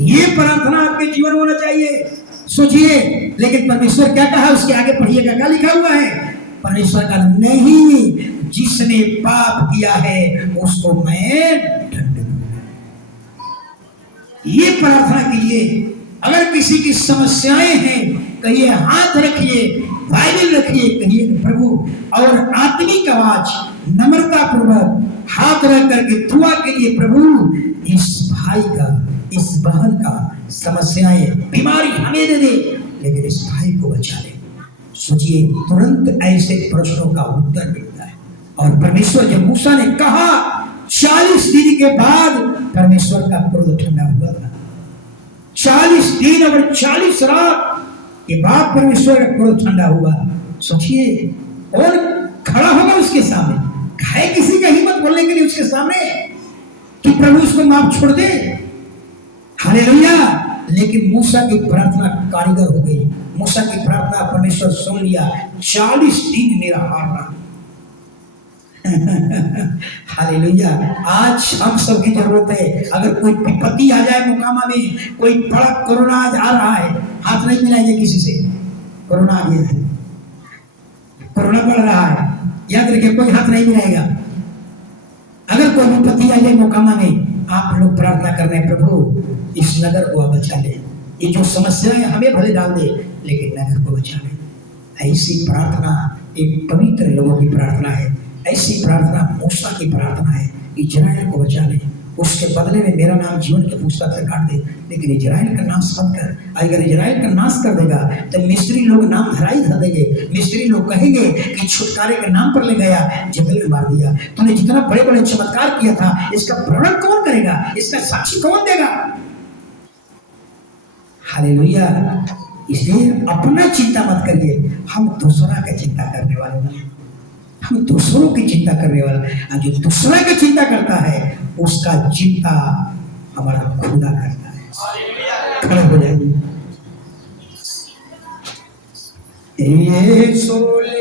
ये प्रार्थना आपके जीवन में होना चाहिए। सोचिए, लेकिन परमेश्वर क्या कहा? उसके आगे पढ़िएगा, क्या लिखा हुआ है? परमेश्वर का नहीं, जिसने पाप किया है उसको मैं दंड दूंगा। ये प्रार्थना कीजिए। अगर किसी की समस्याएं हैं, कहिए हाथ रखिए, बाइबल रखिए, कहिए प्रभु, और आत्मिक आवाज नम्रता पूर्वक हाथ रख करके दुआ के लिए, प्रभु इस भाई का, इस बहन का समस्याएं, बीमारी हमें दे दे, लेकिन इस भाई को बचा ले। सोचिए, तुरंत ऐसे प्रश्नों का उत्तर मिलता है। और परमेश्वर, जब मूसा ने कहा 40 दिन के बाद परमेश्वर का क्रोध ठंडा हुआ था। 40 दिन और 40 रात के बाद परमेश्वर का क्रोध ठंडा हुआ। सोचिए, और खड़ा होगा उसके सामने, है किसी का हिम्मत बोलने के लिए उसके सामने कि प्रभु उसको माफ छोड़ दे? हालेलुया। लेकिन मूसा की प्रार्थना कारीगर हो गई। मूसा की प्रार्थना परमेश्वर सुन लिया। 40 दिन मेरा हारना। हालेलुया। आज हम सब की जरूरत है। अगर कोई विपत्ति आ जाए मुकामा में, कोई बड़ा कोरोना आज आ रहा है, हाथ नहीं मिलाएंगे किसी से। कोरोना आ गया है, कोरोना बढ़ रहा है, याद रखिए, कोई हाथ नहीं मिलाएगा। अगर कोई विपत्ति आ जाए मुकामा में, आप लोग प्रार्थना कर रहे हैं, प्रभु इस नगर को बचा ले, ये जो समस्या है हमें भले डाल दे, लेकिन नगर को बचा ले। ऐसी प्रार्थना एक पवित्र लोगों की प्रार्थना है। ऐसी प्रार्थना मूसा की प्रार्थना है, इजराइल को बचा ले, उसके बदले में मेरा नाम जीवन के पुस्तक से काट दे, लेकिन इजराइल का नाश मत कर। अगर इजराइल का नाश कर देगा तो मिस्री लोग नाम धराई धर देंगे। मिस्री लोग कहेंगे कि छुटकारे के नाम पर ले गया, जंगल में मार दिया। तूने जितना बड़े बड़े चमत्कार किया था, इसका वर्णन कौन करेगा? इसका साक्षी कौन देगा? हालेलुया। इसलिए अपना चिंता मत करिए, हम दूसरा का चिंता करने वाले हैं। हम दूसरों की चिंता करने वाला, जो दूसरा की चिंता करता है उसका चिंता हमारा खुदा करता है। खड़े हो जाइए। ये सोले